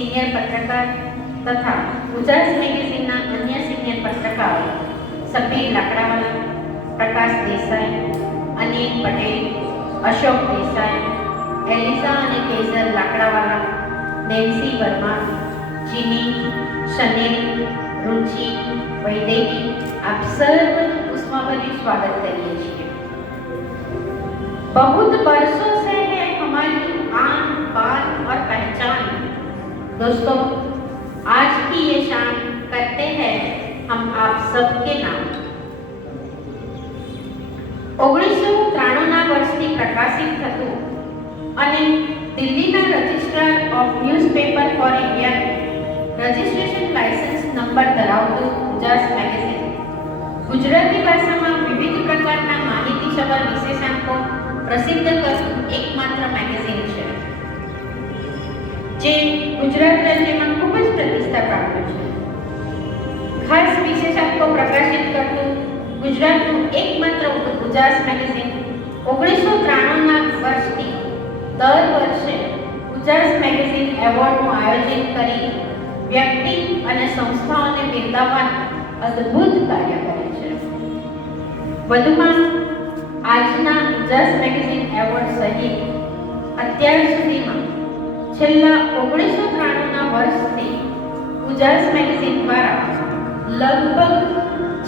Senior पत्रकार तथा उजास magazine अन्य सीनियर पत्रकारों सबीर लाकड़ावाला, प्रकाश देसाई, अनिल पटेल, अशोक देसाई, एलिजा અને કેઝર લાકડાવાલા, નેન્સી વર્મા, જીની, શનેલ, रुचि, वैदेही, आप सर्व उष्माभरी स्वागत करिए છીએ। बहुत वर्षों से है हमारी आन बान और पहचान। दोस्तों, आज की ये शान करते हैं हम आप सबके नाम। 1993 વર્ષથી પ્રકાશિત થતું અને દિલ્હીના registrar of newspaper for India registration licence number ધરાવતું ઉજાસ મેગેઝિન ગુજરાતી ભાષામાં વિવિધ પ્રકારના માહિતીસભર વિશેષાંકો પ્રસિદ્ધ કરતું એકમાત્ર મેગેઝિન છે, જે ગુજરાત રાજ્યમાં ખૂબ જ પ્રતિષ્ઠા પામ્યું છે। ખાસ વિશેષાંકો પ્રકાશિત કરતું ગુજરાતનું એકમાત્ર ઉજાસ મેગેઝિન 1993ના વર્ષથી દર વર્ષે ઉજાસ મેગેઝિન એવોર્ડનું આયોજન કરી વ્યક્તિ અને સંસ્થાઓને બિરદાવવાનું અદ્ભુત કાર્ય કરે છે। વધુમાં આજના ઉજાસ મેગેઝિન એવોર્ડ સહિત અત્યાર સુધીમાં છેલ્લા 1993ના વર્ષથી ઉજાસ મેગેઝિન દ્વારા લગભગ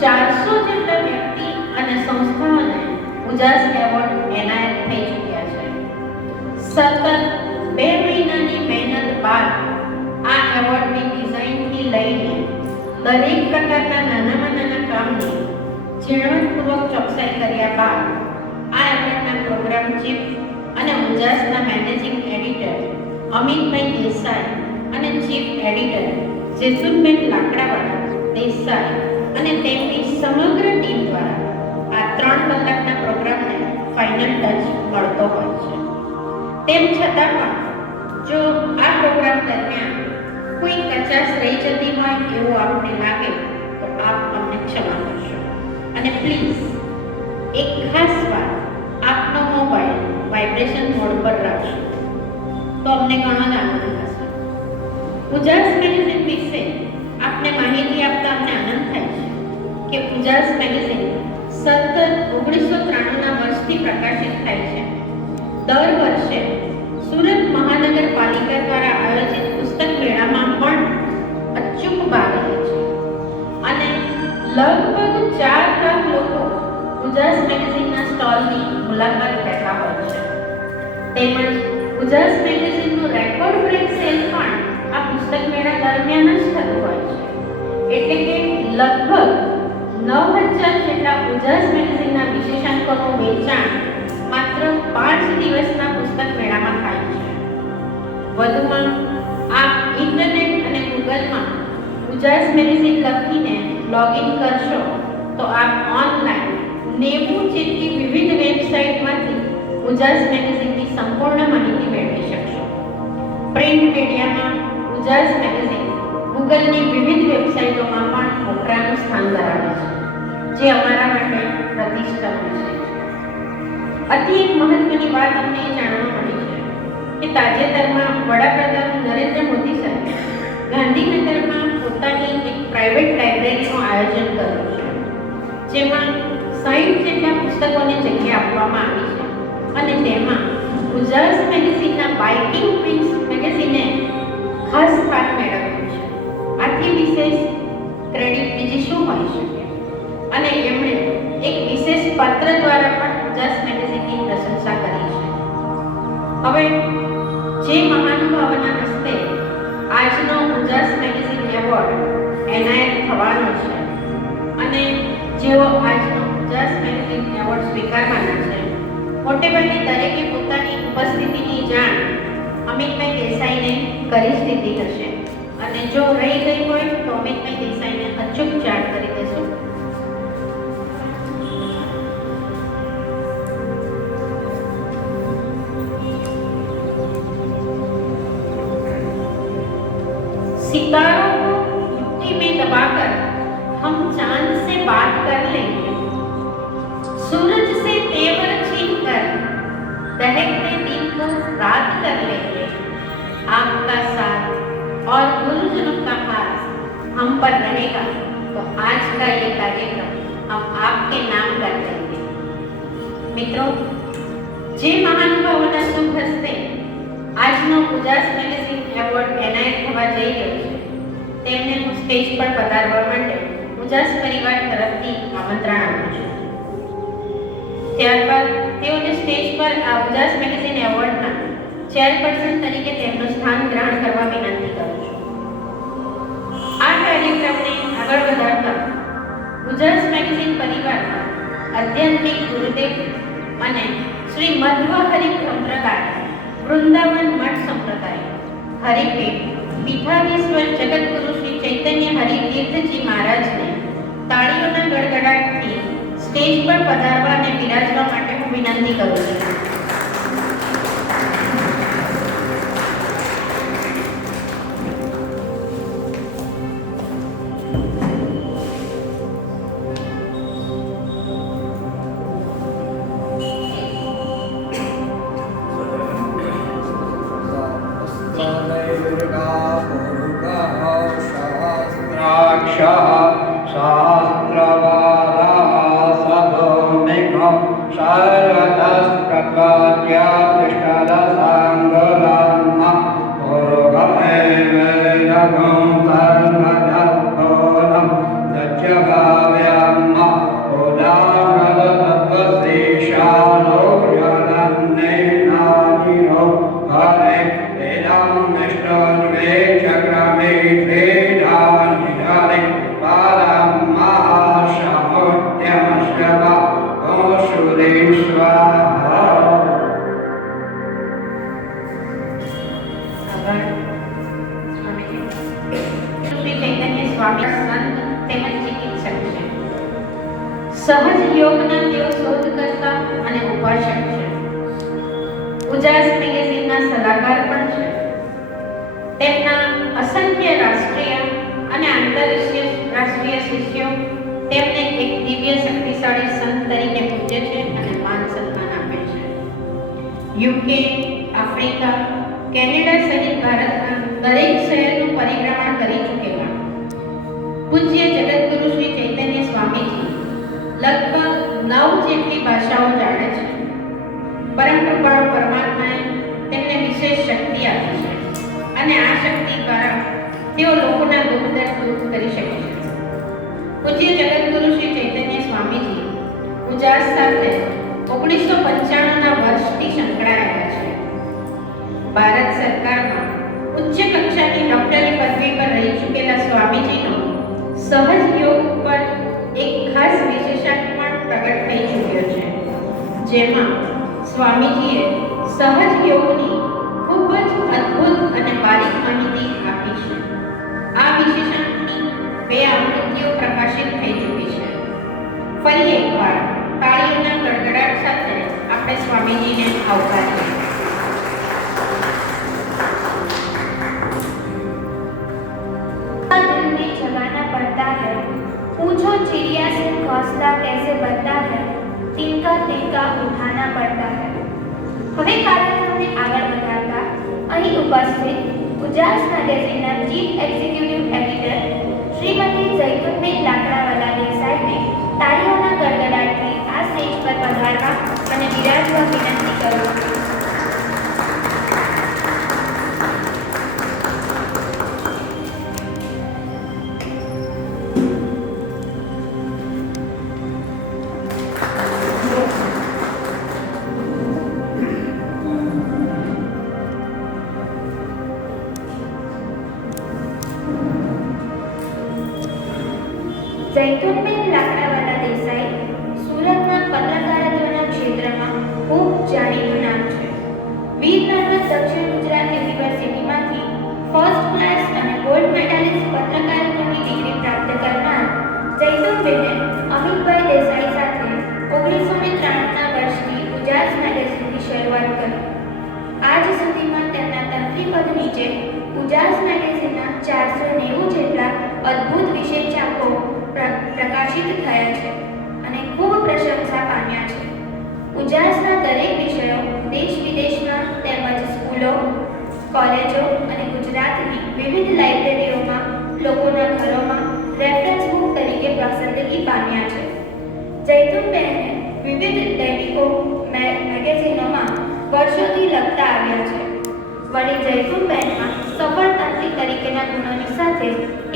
400 જેટલા વ્યક્તિ અને સંસ્થાઓને ઉજાસ એવોર્ડ એનાયત થઈ ચૂક્યા છે। સતત 2 મહિનાની મહેનત બાદ આ એવોર્ડની ડિઝાઇનથી લઈને દરેક પ્રકારના નાનામાં નાના કામની ઝીણવટપૂર્વક ચોકસાઈ કર્યા બાદ આ એવોર્ડના પ્રોગ્રામ ચીફ અને ઉજાસના મેનેજિંગ એડિટર અમિતભાઈ દેસાઈ અને ચીફ એડિટર જેસુલબેન લાકડાવાલા દેસાઈ અને તેમની સમગ્ર ટીમ દ્વારા આ 3 કલાકના પ્રોગ્રામને ફાઇનલ ટચ મળતો હોય છે। તેમ છતાં પણ જો આ પ્રોગ્રામ દરમિયાન કોઈ કચાશ રહી જતી હોય એવું આપને લાગે તો આપ અમને ક્ષમા કરશો અને પ્લીઝ એક ખાસ વાત, આપનો મોબાઈલ વાઇબ્રેશન મોડ પર રાખશો તો અમને ઘણો જ આનંદ થશે। ઉજાસ મેગેઝિન વિશે આપને માહિતી આપતા અમને આનંદ થાય છે કે ઉજાસ મેગેઝિન સતત 1993ના વર્ષથી પ્રકાશિત થાય છે। દર વર્ષે સુરત મહાનગરપાલિકા દ્વારા આયોજિત પુસ્તક મેળામાં પણ અચૂક ભાગ લે છે અને લગભગ 4 લાખ લોકો ઉજાસ મેગેઝિનના સ્ટોલની મુલાકાત લેતા હોય છે। તેમજ ઉજાસ મેગેઝિનનું રેકોર્ડ બ્રેક સેલ પણ આ પુસ્તક મેળા દરમિયાન જ થતું હોય છે, એટલે કે લગભગ 9000 જેટલા ઉજાસ મેગેઝિનના વિશેષાંકોનું વેચાણ માત્ર 5 દિવસના પુસ્તક મેળામાં થાય છે। વધુમાં આપ ઇન્ટરનેટ અને ગૂગલમાં ઉજાસ મેગેઝિન લખીને લોગિન કરશો તો આપ ઓનલાઈન 90 જેટલી વિવિધ વેબસાઇટમાંથી ઉજાસ મેગેઝિનની સંપૂર્ણ માહિતી મેળવી શકશો। પ્રિન્ટ મીડિયામાં ઉજાસ મેગેઝિન ગૂગલની વિવિધ વેબસાઇટોમાં પણ મોખરાનું સ્થાન ધરાવે છે, જે અમારા માટે પ્રતિષ્ઠાનું છે। અતિ એક મહત્વની વાત અમને એ જાણવા મળી છે કે તાજેતરમાં વડાપ્રધાન નરેન્દ્ર મોદી સાહેબે ગાંધીનગરમાં પોતાની એક પ્રાઇવેટ લાઇબ્રેરીનું આયોજન કર્યું છે, જેમાં 60 જેટલા પુસ્તકોને જગ્યા આપવામાં આવી છે અને તેમાં ઉજાસ મેગેઝિનના બાઇકિંગ પ્રિન્સ મેગેઝિને ખાસ સ્થાન મેળવ્યું છે। આથી વિશેષ ક્રેડિટ બીજી શું હોઈ શકે અને એમણે એક વિશેષ પત્ર દ્વારા પણ ઉજાસ મેગેઝિનની પ્રશંસા કરી છે। હવે જે મહાનુભાવોના હસ્તે આજનો ઉજાસ મેગેઝિન એવોર્ડ એનાયત થવાનો છે અને જેઓ આજનો ઉજાસ મેગેઝિન એવોર્ડ સ્વીકારવાના છે, મોટે ભાગે દરેકે પોતાની ઉપસ્થિતિની જાણ અમિતભાઈ દેસાઈને કરી જ દીધી હશે અને જો રહી ગઈ હોય તો અમિતભાઈ દેસાઈને અચૂક જાણ કરી દેશું। सितारों को मुट्ठी में दबाकर हम चांद से बात कर लेंगे, सूरज से तेवर छीन कर दहकते दिन को रात कर लेंगे। आपका साथ और गुरुजनों का हाथ हम पर रहेगा तो आज का ये कार्यक्रम हम आपके नाम कर देंगे। मित्रों, જે મહાનુભાવોના શુભ હસ્તે આજનો ઉજાસ મેગેઝિન એવોર્ડ એનાયત થવા જઈ રહ્યો છે તેમને હું સ્ટેજ પર પધારવા માટે ઉજાસ પરિવાર તરફથી આમંત્રણ આપું છું। ત્યારબાદ તેઓને સ્ટેજ પર આ ઉજાસ મેગેઝિન એવોર્ડના ચેરપર્સન તરીકે તેમનું સ્થાન ગ્રહણ કરવા વિનંતી કરું છું। આ કાર્યક્રમને આગળ વધારતા ઉજાસ મેગેઝિન પરિવારના આધ્યાત્મિક ગુરુદેવ અને શ્રી મધ્વ હરિ સંપ્રદાય વૃંદાવન મઠ સંપ્રદાય હરિપીઠ પીઠાધીશ્વર જગતગુરુ શ્રી ચૈતન્ય હરિતીર્થજી મહારાજને તાળીઓના ગડગડાટથી સ્ટેજ પર પધારવા અને બિરાજવા માટે હું વિનંતી કરું છું। સહજ યોગના તેઓ શોધકર્તા અને ઉપાસક છે। ઉજાસ મેગેઝિનના સલાહકાર પણ છે। તેમના અસંખ્ય રાષ્ટ્રીય અને આંતરરાષ્ટ્રીય શિષ્યો તેમને એક દિવ્ય શક્તિશાળી સંત તરીકે પૂજે છે અને માન સન્માન આપે છે। યુકે, આફ્રિકા, કેનેડા સહિત ભારતના દરેક શહેરનું પરિભ્રમણ કરી ચૂકેલા પૂજ્ય જગતગુરુ શ્રી ચૈતન્ય સ્વામીજી લગભગ 9 જેટલી ભાષાઓ જાણે છે। પરમ કૃપાળુ પરમાત્માએ તેમને વિશેષ શક્તિ આપી છે અને આ શક્તિ દ્વારા તેઓ લોકોના દુઃખ દર્દ દૂર કરી શકે છે। પૂજ્ય જગતગુરુ શ્રી ચૈતન્ય સ્વામીજી ઉજાસ સાથે 1995ના વર્ષથી સંકળાયેલા છે। ભારત સરકારમાં ઉચ્ચ કક્ષાની ડોક્ટરી પદવી પર રહી ચૂકેલા સ્વામીજીનો સહજ યોગ ઉપર એક ખાસ વિશેષાંક પણ પ્રગટ થઈ ચૂક્યો છે, જેમાં સ્વામીજીએ સહજ યોગની ખૂબ જ અદ્ભુત અને બારીક માહિતી આપી છે। આ વિશેષાંકની 2 આવૃત્તિઓ પ્રકાશિત થઈ ચૂકી છે। ફરી એકવાર તાળીઓના ગડગડાટ સાથે આપણે સ્વામીજીને આવકારીએ। पूछो चिड़िया से घोंसला कैसे बनता है, तिनका तिनका उठाना पड़ता है। હવે કાર્યક્રમને આગળ વધારતા અહીં ઉપસ્થિત ઉજાસ મેગેઝિનના chief executive editor Shrimati Jaitunben Lakdawala દેસાઈને તાળીઓના ગડગડાટથી આ સ્ટેજ પર પધારવા અને બિરાજવા વિનંતી કરું છું। જૈતુનબેન લાકડાવાલા દેસાઈ સુરતના પત્રકારત્વના ક્ષેત્રમાં ખૂબ જાણીતું નામ છે। વીર નર્મદ દક્ષિણ ગુજરાત યુનિવર્સિટીમાંથી ફર્સ્ટ ક્લાસ અને ગોલ્ડ મેડાલિસ્ટ પત્રકારત્વની ડિગ્રી પ્રાપ્ત કરનાર જૈતુનબેને અમિતભાઈ દેસાઈ સાથે 1993ના વર્ષથી ઉજાસ મેગેઝિનની શરૂઆત કરી। આજ સુધીમાં તેમના તંત્રીપદ નીચે ઉજાસ મેગેઝિનના 490 જેટલા અદ્ભુત વિશેષાંકો પ્રકાશિત થયા છે અને ખૂબ પ્રશંસા પામ્યા છે। ઉજાસના દરેક વિષયો દેશ વિદેશમાં તેમજ સ્કૂલો, કોલેજો અને ગુજરાતની વિવિધ લાઇબ્રેરીઓમાં લોકોના ઘરોમાં રેફરન્સ બુક તરીકે પસંદગી પામ્યા છે. જૈતુનબહેને વિવિધ દૈનિકો મેગેઝિનોમાં વર્ષોથી લખતા આવ્યા છે. વળી જૈતુનબહેનમાં સફળતાંત્રી તરીકેના ગુણોની સાથે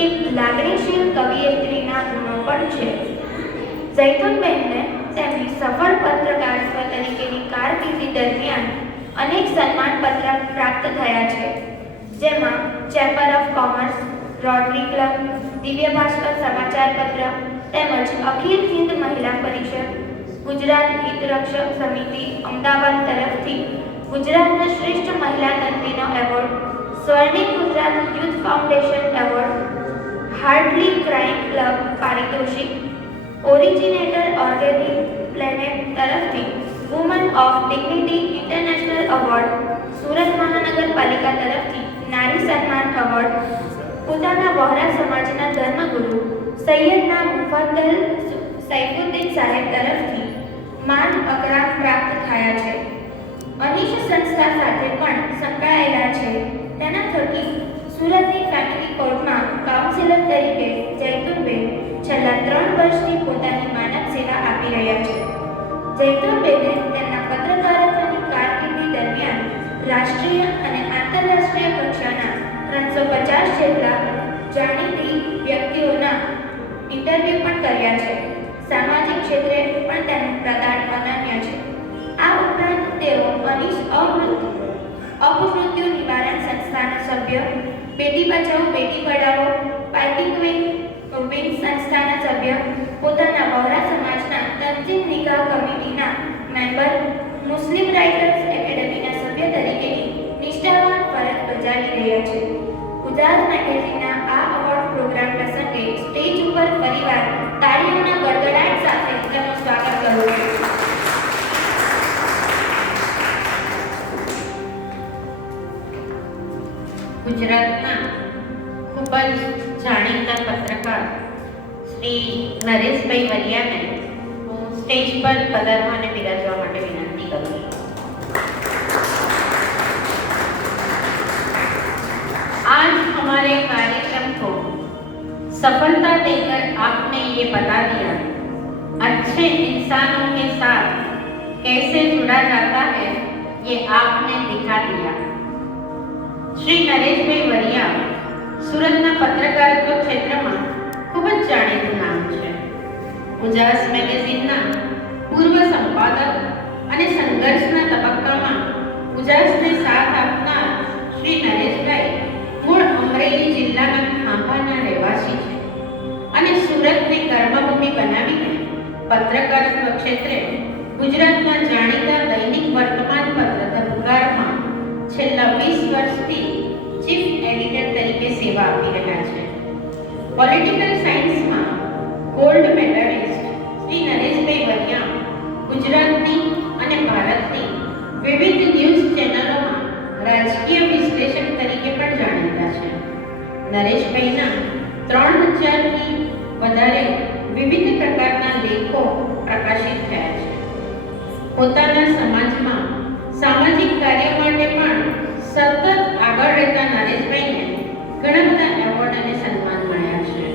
એક લાગણીશીલ કવિયત્રીના ગુણો પણ છે. જૈતુનબહેનને તેમની સફળ પત્રકારત્વ તરીકેની કારકિર્દી દરમિયાન અનેક સન્માનપત્ર પ્રાપ્ત થયા છે, જેમાં chamber of commerce, rotary club, Divya Bhaskar સમાચાર પત્ર તેમજ અખિલ હિન્દ મહિલા પરિષદ, ગુજરાત હિત રક્ષક સમિતિ અમદાવાદ તરફથી ગુજરાતના શ્રેષ્ઠ મહિલા તંત્રીનો award, Swarnim Gujarat youth foundation award, Heartly crime club પારિતોષિક, ઓરિજિનેટર ઓર્ગેનિક પ્લેનેટ તરફથી woman of dignity international award, Surat મહાનગરપાલિકા તરફથી નારી સન્માન એવોર્ડ, પોતાના વહોરા સમાજના ધર્મગુરુ સૈયદના મુફદ્દલ સૈફુદ્દીન સાહેબ તરફથી માન અકરામ પ્રાપ્ત થયા છે. અનીશ સંસ્થા સાથે પણ સંકળાયેલા છે. તેના થકી સુરતની ફેમિલી કોર્ટમાં કાઉન્સિલર તરીકે જૈતુનબેન છેલ્લા 3 વર્ષથી પોતાની માનવ સેવા આપી રહ્યા છે. જૈતુનબેને તેમના પત્રકારત્વની કારકિર્દી દરમિયાન રાષ્ટ્રીય અને આંતરરાષ્ટ્રીય કક્ષાના 350 જેટલા જાણીતી વ્યક્તિઓના ઇન્ટરવ્યૂ પણ કર્યા છે. સામાજિક ક્ષેત્રે પણ તેમનું પ્રદાન અનન્ય છે. આ ઉપરાંત તેઓ અનીશ અપમૃત્યુ નિવારણ સંસ્થાના સભ્ય, બેટી બચાવો બેટી પઢાઓ પાઇપિંગ વિંગ સંસ્થાના સભ્ય, પોતાના વહોરા સમાજના તંજીમ નિગાહ કમિટીના મેમ્બર, મુસ્લિમ રાઇટર્સ એકેડમીના સભ્ય તરીકેની નિષ્ઠાવાન ફરજ બજાવી રહ્યા છે. ગુજરાત મેગેઝિનના આ એવોર્ડ પ્રોગ્રામ પ્રસંગે સ્ટેજ ઉપર ફરીવાર તાળીઓના ગડગડાટ સાથે તેમનું સ્વાગત કરું છું. ગુજરાતના ખૂબ જ જાણીતા પત્રકાર શ્રી નરેશભાઈ વરિયાને હું સ્ટેજ પર પધારવા અને બિરાજવા માટે વિનંતી કરું છું. आज हमारे कार्यक्रम को सफलता देकर आपने ये बता दिया अच्छे इंसानों के साथ कैसे जुड़ा जाता है, ये आपने दिखा दिया. શ્રી નરેશભાઈ વરિયા સુરતના પત્રકારત્વ ક્ષેત્રમાં ખૂબ જ જાણીતું નામ છે. ઉજાસ મેગેઝિનના પૂર્વ સંપાદક અને સંઘર્ષના તબક્કામાં ઉજાસને સાથ આપનાર શ્રી નરેશભાઈ મૂળ અમરેલી જિલ્લાના ખાંભાના રહેવાસી છે અને સુરતને કર્મભૂમિ બનાવીને પત્રકારત્વ ક્ષેત્રે ગુજરાતના જાણીતા દૈનિક વર્તમાન પત્ર ધ પુકારમાં છેલ્લા 20 વર્ષથી ચીફ એડિટર તરીકે સેવા આપી રહ્યા છે. પોલિટિકલ સાયન્સમાં ગોલ્ડ મેડલિસ્ટ શ્રી નરેશભાઈ વરિયા ગુજરાતની અને ભારતની વિવિધ ન્યૂઝ ચેનલોમાં રાજકીય વિશ્લેષક તરીકે પણ જાણીતા છે. નરેશભાઈના 3000થી વધારે વિવિધ પ્રકારના લેખો પ્રકાશિત થયા છે. પોતાના સમાજમાં સામાજિક કાર્ય માટે પણ સતત આગળ રહેતા નરેશભાઈને ઘણા બધા એવોર્ડ અને સન્માન મળ્યા છે.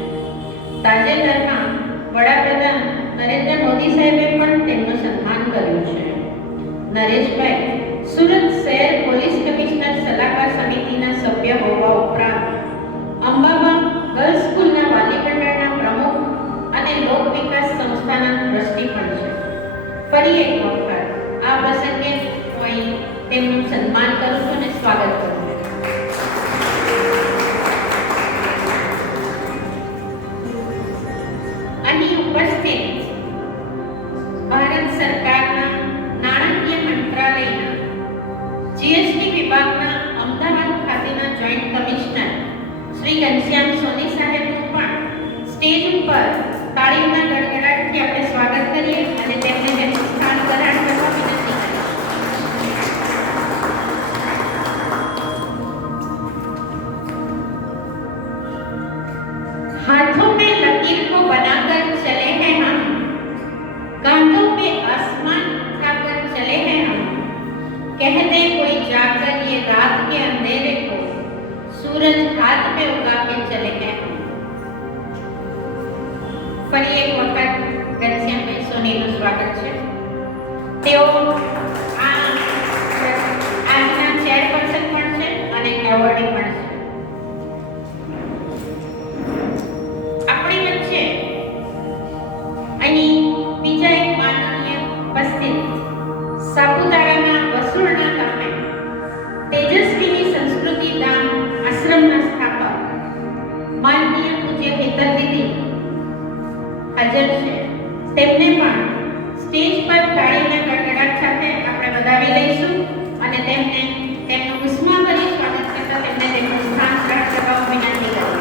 તાજેતરમાં વડાપ્રધાન નરેન્દ્ર મોદી સાહેબે પણ તેમનું સન્માન કર્યું છે. નરેશભાઈ સુરત શહેર પોલીસ કમિશનર સલાહકાર સમિતિના સભ્ય હોવા ઉપરાંત અંબાબા ગર્લ્સ સ્કૂલના વાલી મંડળના પ્રમુખ અને લોક વિકાસ સંસ્થાના ટ્રસ્ટી પણ છે. ફરી એક વખત આ પ્રસંગે હું તેમનું સન્માન કરું છું અને સ્વાગત કરું છું. અહીં ઉપસ્થિત ભારત સરકારના નાણાકીય મંત્રાલયના જીએસટી વિભાગના અમદાવાદ ખાતેના જોઈન્ટ કમિશનર શ્રી ઘનશ્યામ સોની સાહેબનું પણ સ્ટેજ ઉપર તાળીઓના ગડગડાટથી આપણે સ્વાગત કરીએ અને તેમને તેમનું સ્થાન ગ્રહણ કરવા વિનંતી કરીએ. हाथों में लकीर को बनाकर चले हैं हम, कांधों पे आसमान उठाकर चले हैं हम, कहते कोई जाकर ये रात के अंधेरे सूरज हाथ में उगा के चले गए। ફરી એક વખત ઘનશ્યામબેન સોનીનું સ્વાગત છે। તેઓ આજના ચેરપર્સન પણ છે અને એવોર્ડી પણ છે। આપણી વચ્ચે અહીં બીજા એક માનનીય ઉપસ્થિત સાપુતારાના વસુળના ગામે તેજસ્વીની સંસ્કૃતિ ધામ આશ્રમના સ્થાપક માનનીય પૂજ્ય હેતલ દીદી હાજર છે। તેમને પણ સ્ટેજ પર તાળીના ગડગડાટ સાથે આપણે વધાવી લઈશું અને તેમને તેમનું ઉષ્માભરી સ્વાગત કરતા તેમને તેમનું સ્થાન પ્રાપ્ત કરવા વિનંતી કરું।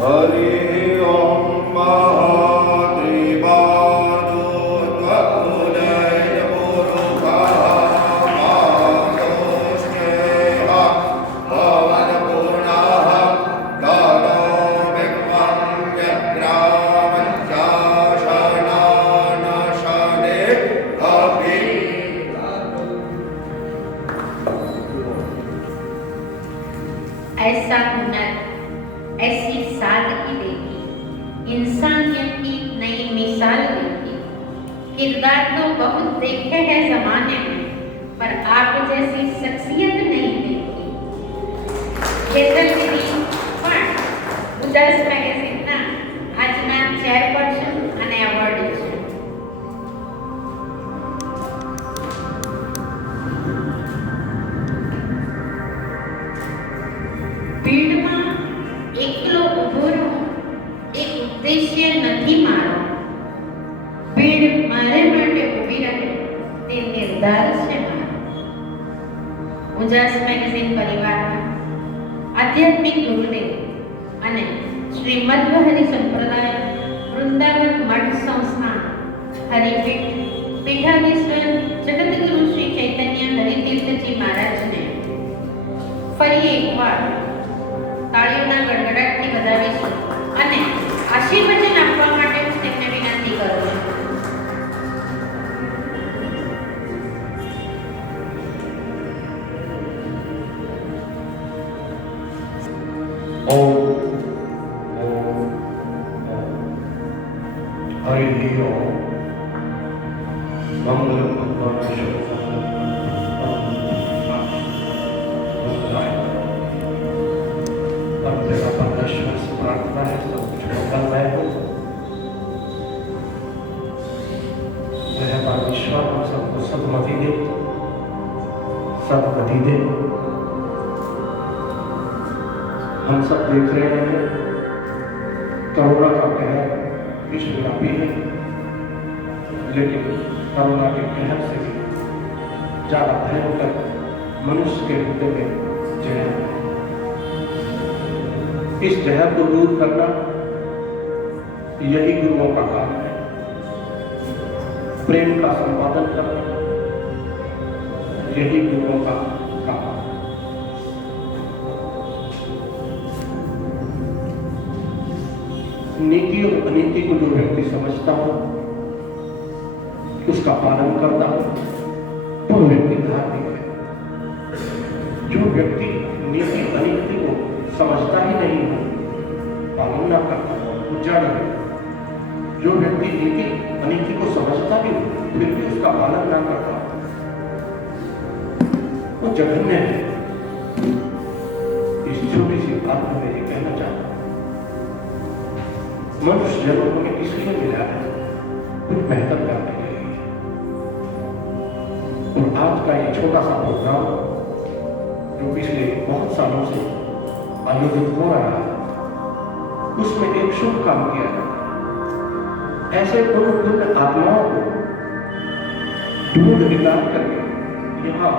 હરિ ઓમ મહાત્રિબાદો ત્વદુદય પુરુષા માતોષ્ણેહ ભવન પૂર્ણઃ તનો વિક્રમ વ્યગ્રામંચાશનાનશને અભિ। ऐसा हुनर ऐसी सादगी देगी, इंसानियत की नई मिसाल देगी। किरदार तो बहुत देखे हैं जमाने में, पर आप जैसी शख्सियत नहीं देखी। હેતલ દીદી પણ ઉદાસ મેગેઝિનના આજના ચેરપર્સન અને એવોર્ડી છે। ભીડમાં એકલો ઊભો રહું એક ઉદ્દેશ્ય નથી મારો, ભીડ મારે માટે ઊભી રહે તે નિર્ધાર છે મારો। ઉજાસ મેગેઝિન પરિવારના આધ્યાત્મિક ગુરુદેવ અને શ્રી મધ્વહરિ સંપ્રદાય વૃંદાવન મઠ સંસ્થાન હરિપીઠ પીઠાધીશ્વર જગતગુરુ શ્રી ચૈતન્ય હરિતીર્થજી મહારાજને ફરી એકવાર તાળીઓના ગડગડાટથી વધાવીશું અને આશીર્વચન આપવા માટે હું તેમને વિનંતી કરું છું। ओम हरि ओम मंगलम भगवान और तेरा परमेश्वर से प्रार्थना है सब कुछ मंगलमय हो। वह परमेश्वर हम सबको सदमति दे, सदगति दे। हम सब देख रहे हैं कोरोना का कहर विश्वव्यापी है, लेकिन कोरोना के कहर से भी ज्यादा भयंकर मनुष्य के हृदय में जहर है। इस जहर को दूर करना यही गुरुओं का काम है। प्रेम का संपादन करना यही गुरुओं का काम है। नीति और अनीति को जो व्यक्ति समझता हो उसका पालन करता हो तो व्यक्ति धार्मिक है। जो व्यक्ति नीति अनीति को समझता ही नहीं हो, पालन न करता हो, वो जड़ है। जो व्यक्ति नीति अनीति को समझता भी हो फिर भी उसका पालन न करता हो, वो जघन्य है। इस छोटी सी बात में मैं ये कहना चाहता हूं, मनुष्य जन्म हमें इसलिए मिला है कुछ बेहतर करने के लिए। और आज का ये छोटा सा प्रोग्राम जो पिछले बहुत सालों से आयोजित हो रहा है उसमें एक शुभ काम किया जाता है। ऐसे पुण्य आत्माओं को ढूंढ निकाल करके यहाँ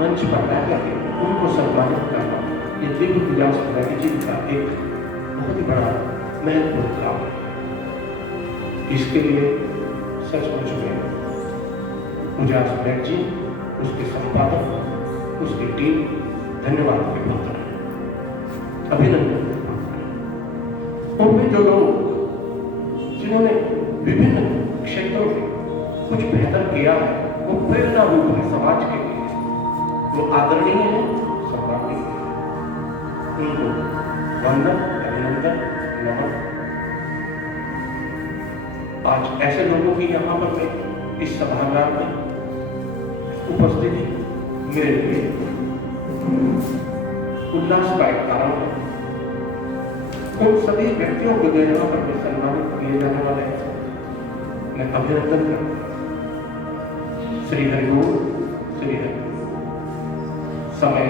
मंच पर रह करके उनको सम्मानित करना ये दिव्य उजास मैगजीन का एक बहुत ही बड़ा महत्वपूर्ण काम है। इसके लिए सचमुच में उजास मैगजीन, उसके संपादक, उसकी टीम धन्यवाद के पात्र है, अभिनंदन के पात्र है। उनमें जो लोग जिन्होंने विभिन्न क्षेत्रों में कुछ बेहतर किया है वो प्रेरणा रूप है समाज के लिए, वो आदरणीय है, सम्माननीय है। उनको वंदन, अभिनंदन, नमन। आज ऐसे लोगों की यहाँ पर मैं इस सभागार में उपस्थिति मेरे लिए उल्लास का एक कारण है। उन सभी व्यक्तियों को यहाँ पर मैं सम्मानित किए जाने वाले हैं, मैं अभिनंदन करता हूँ। श्री हरि बोल, श्री हरि। समय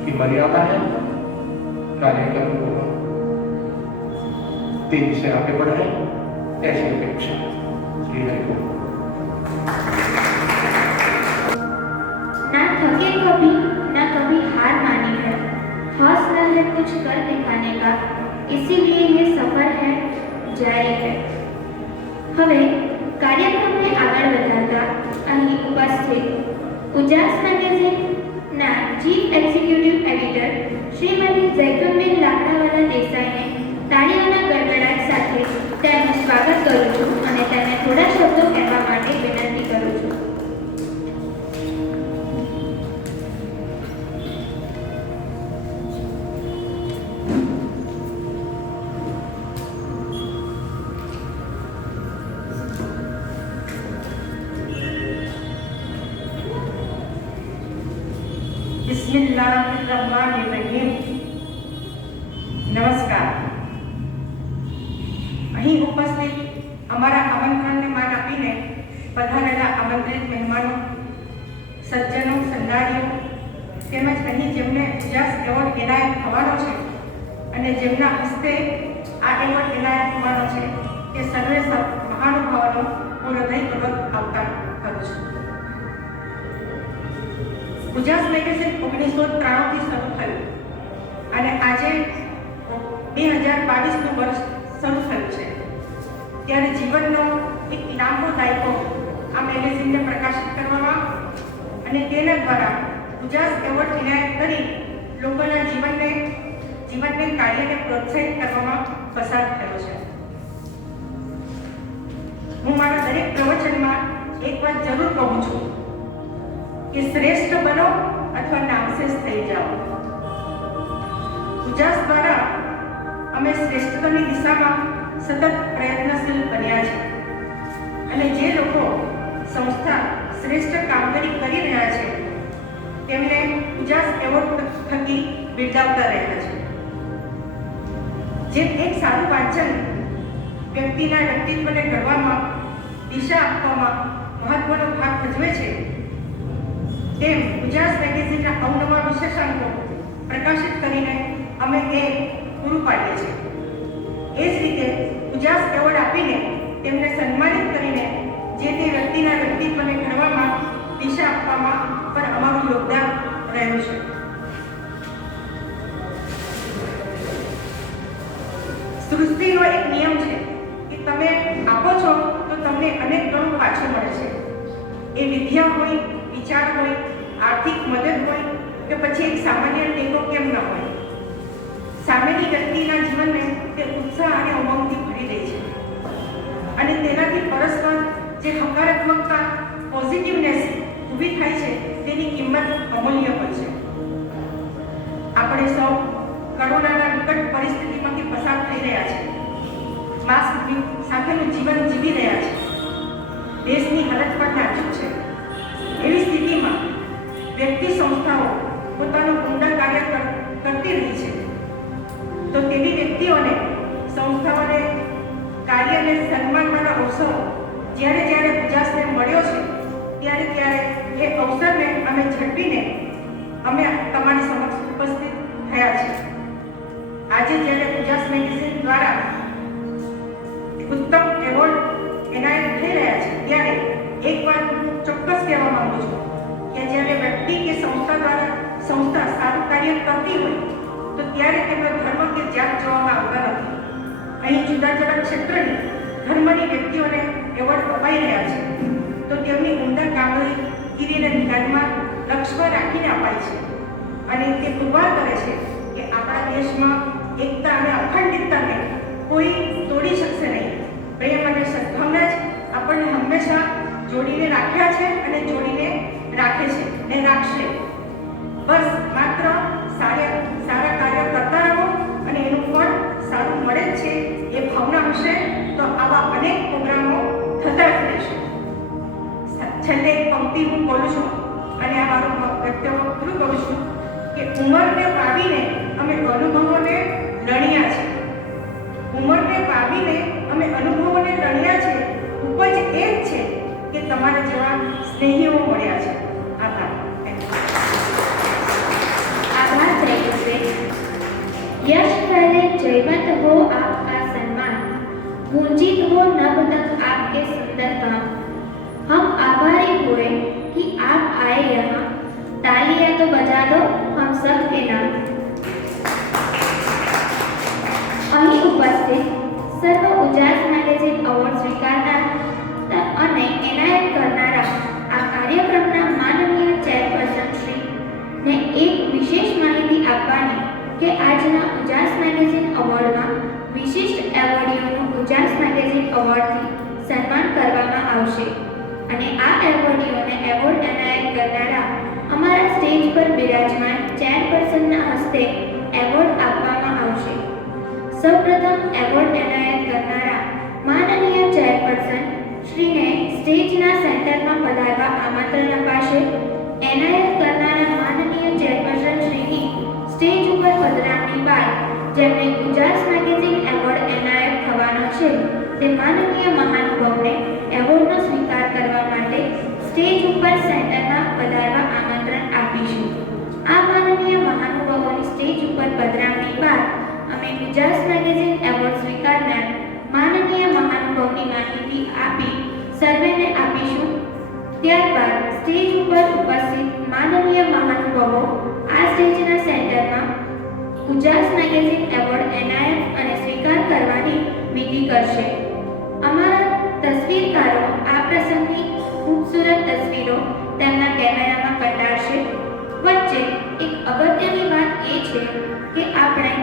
की मर्यादा है, कार्यक्रम को तेजी से आगे बढ़ाए, ऐसी अपेक्षा। श्री हरि बोल। ना थके कभी ना कभी हार मानी है, हौसला है कुछ कर दिखाने का, इसीलिए ये सफर है जारी है। હવે કાર્યક્રમને આગળ વધારતા અહીં ઉપસ્થિત ઉજાસ મેગેઝિનના chief executive editor Shrimati Jaitunben Lakdawala દેસાઈને તાળીઓના ગડગડાટ સાથે તેમનું સ્વાગત કરું છું અને તેમને થોડા શબ્દો કહેવા માટે વિનંતી કરું છું. બિસ્મિલ્લાહિર્રહમાનિર્રહીમ. નમસ્કાર. અહીં ઉપસ્થિત અમારા આમંત્રણને માન આપીને પધારેલા આમંત્રિત મહેમાનો, સજ્જનો, સન્નારીઓ તેમજ અહીં જેમને ઉજાસ એવોર્ડ એનાયત થવાનો છે અને જેમના હસ્તે આ એવોર્ડ એનાયત થવાનો છે તે સર્વે મહાનુભાવોનો હું હૃદયપૂર્વક આવકાર કરું છું. ઉજાસ મેગેઝિન 1993થી શરૂ થયું અને આજે 2022નું વર્ષ શરૂ થયું છે. ત્યારે જીવનનો એક લાંબો દાયકો આ મેગેઝિનને પ્રકાશિત કરવામાં અને તેના દ્વારા ઉજાસ એવોર્ડ એનાયત કરી લોકોના જીવનને કાર્યને પ્રોત્સાહિત કરવામાં પસાર થયો છે. હું મારા દરેક પ્રવચનમાં એક વાત જરૂર કહું છું કે શ્રેષ્ઠ બનો અથવા નામશેષ થઈ જાઓ. ઉજાસ દ્વારા અમે શ્રેષ્ઠતાની દિશામાં સતત પ્રયત્નશીલ બન્યા છે અને જે લોકો સંસ્થા શ્રેષ્ઠ કામગીરી કરી રહ્યા છે તેમને ઉજાસ એવોર્ડ થકી બિરદાવતા રહ્યા છે. જેમ એક સારું વાંચન વ્યક્તિના વ્યક્તિત્વને ઘડવામાં, દિશા આપવામાં મહત્વનો ભાગ ભજવે છે, તેમ ઉજાસ મેગેઝિનના અવનવા વિશેષાંકો પ્રકાશિત કરીને અમે એ પૂરું પાડીએ છીએ. એ જ રીતે ઉજાસ એવોર્ડ આપીને તેમને સન્માનિત કરીને જે તે વ્યક્તિના વ્યક્તિત્વને ઘડવામાં, દિશા આપવામાં પણ અમારું યોગદાન રહ્યું છે. સૃષ્ટિનો એક નિયમ છે કે તમે આપો છો તો તમને અનેક ગણું પાછું મળે છે. એ વિદ્યા હોય, વિચાર હોય, આર્થિક મદદ હોય કે પછી એક સામાન્ય ટેકો કેમ ન હોય, સામેની વ્યક્તિના જીવનને તે ઉત્સાહ અને ઉમંગથી ભરી દે છે અને તેનાથી પરસ્પર જે હકારાત્મકતા, પોઝિટિવનેસ ઊભી થાય છે તેની કિંમત અમૂલ્ય હોય છે. આપણે સૌ કોરોનાના વિકટ પરિસ્થિતિમાંથી પસાર થઈ રહ્યા છે, માસ્ક સાથેનું જીવન જીવી રહ્યા છે. દેશની હાલત પણ નાજુક છે. એવી સ્થિતિમાં વ્યક્તિ સંસ્થાઓ પોતાનું ઊંડા કાર્ય કરતી રહી છે. તો તેવી વ્યક્તિઓને, સંસ્થાઓને કાર્યને સન્માનવાનો અવસર જ્યારે ઉજાસને મળ્યો છે ત્યારે એ અવસરને અમે ઝડપીને અમે તમારી સમક્ષ ઉપસ્થિત થયા છે. આજે જ્યારે ઉજાસ મેગેઝિન દ્વારા ઉત્તમ એવોર્ડ એનાયત થઈ રહ્યા છે ત્યારે એક વાત હું ચોક્કસ કહેવા માંગુ છું કે જ્યારે વ્યક્તિ કે સંસ્થા સારું કાર્ય કરતી હોય તો ત્યારે તેમનો ધર્મ કે જાત જોવામાં આવતા નથી. અહીં જુદા જુદા ક્ષેત્રની ધર્મની વ્યક્તિઓને એવોર્ડ અપાઈ રહ્યા છે તો તેમની ઉમદા કામગીરીને ધ્યાનમાં લક્ષ્યમાં રાખીને અપાય છે અને તે પુરવાર કરે છે કે આપણા દેશમાં એકતા અને અખંડિતતાને કોઈ તોડી શકશે નહીં. પ્રેમ અને સદભાવના જ આપણને હંમેશા જોડીને રાખ્યા છે અને જોડીને રાખે છે ને રાખશે. બસ માત્ર સારા કાર્ય કરતા રહો અને એનું ફળ સારું મળે જ છે એ ભાવના હશે તો આવા અનેક પ્રોગ્રામો થતા જ રહેશે. છેલ્લે એક પંક્તિ હું બોલું છું અને આ મારું વક્તવ્ય પૂરું કરું છું કે ઉંમરને પામીને અમે અનુભવોને લણ્યા છે. ઉંમરને પામીને અમે અનુભવોને લણ્યા છે. ઉપજ એ જ છે કે તમારા જેવા સ્નેહીઓ મળ્યા છે. આભાર. आभार श्रेय से यश पहले जयवंत हो आपका सम्मान, पूंजित हो नभ तक आपके सुंदर काम. हम आभारी हुए कि आप आए यहाँ, तालियां तो बजा दो हम सब के नाम. અહીં ઉપસ્થિત સર્વ ઉજાસ મેગેઝિન એવોર્ડ સ્વીકારનાર અને એનાયત કરનારા આ કાર્યક્રમના માનનીય ચેરપર્સન શ્રી ને એક વિશેષ માહિતી આપવાની કે આજના ઉજાસ મેગેઝિન એવોર્ડમાં વિશિષ્ટ એવોર્ડીઓનું ઉજાસ મેગેઝિન એવોર્ડથી સન્માન કરવામાં આવશે અને આ એવોર્ડીઓને એવોર્ડ એનાયત કરનારા અમારા સ્ટેજ પર બિરાજમાન ચેરપર્સનના હસ્તે એવોર્ડ આપવામાં આવશે. સૌપ્રથમ એવોર્ડ એનાયત કરનારા માનનીય ચેરપર્સન શ્રીને સ્ટેજના સેન્ટરમાં પધારવા આમંત્રણ અપાશે. એનાયત કરનારા માનનીય ચેરપર્સન શ્રીની સ્ટેજ ઉપર પધરામણી બાદ જેમને ઉજાસ મેગેઝિન એવોર્ડ એનાયત થવાનો છે તે માનનીય મહાનુભાવને એવોર્ડનો સ્વીકાર કરવા માટે સ્ટેજ ઉપર સેન્ટરમાં પધારવા આમંત્રણ આપીશું. આ માનનીય મહાનુભાવોની સ્ટેજ ઉપર પધરામણી બાદ અમે ઉજાસ મેગેઝિન એવોર્ડ સ્વીકારનાર માનનીય મહાનુભાવની માહિતી આપી સર્વેને આપીશું. ત્યારબાદ સ્ટેજ ઉપર ઉપસ્થિત માનનીય મહાનુભાવો આ સ્ટેજના સેન્ટરમાં ઉજાસ મેગેઝિન એવોર્ડ એનાયત અને સ્વીકાર કરવાની વિધિ કરશે. અમારા તસવીરકારો આ પ્રસંગની ખૂબસૂરત તસવીરો તેમના કેમેરામાં કંડારશે. વચ્ચે એક અગત્યની વાત એ છે કે આપણે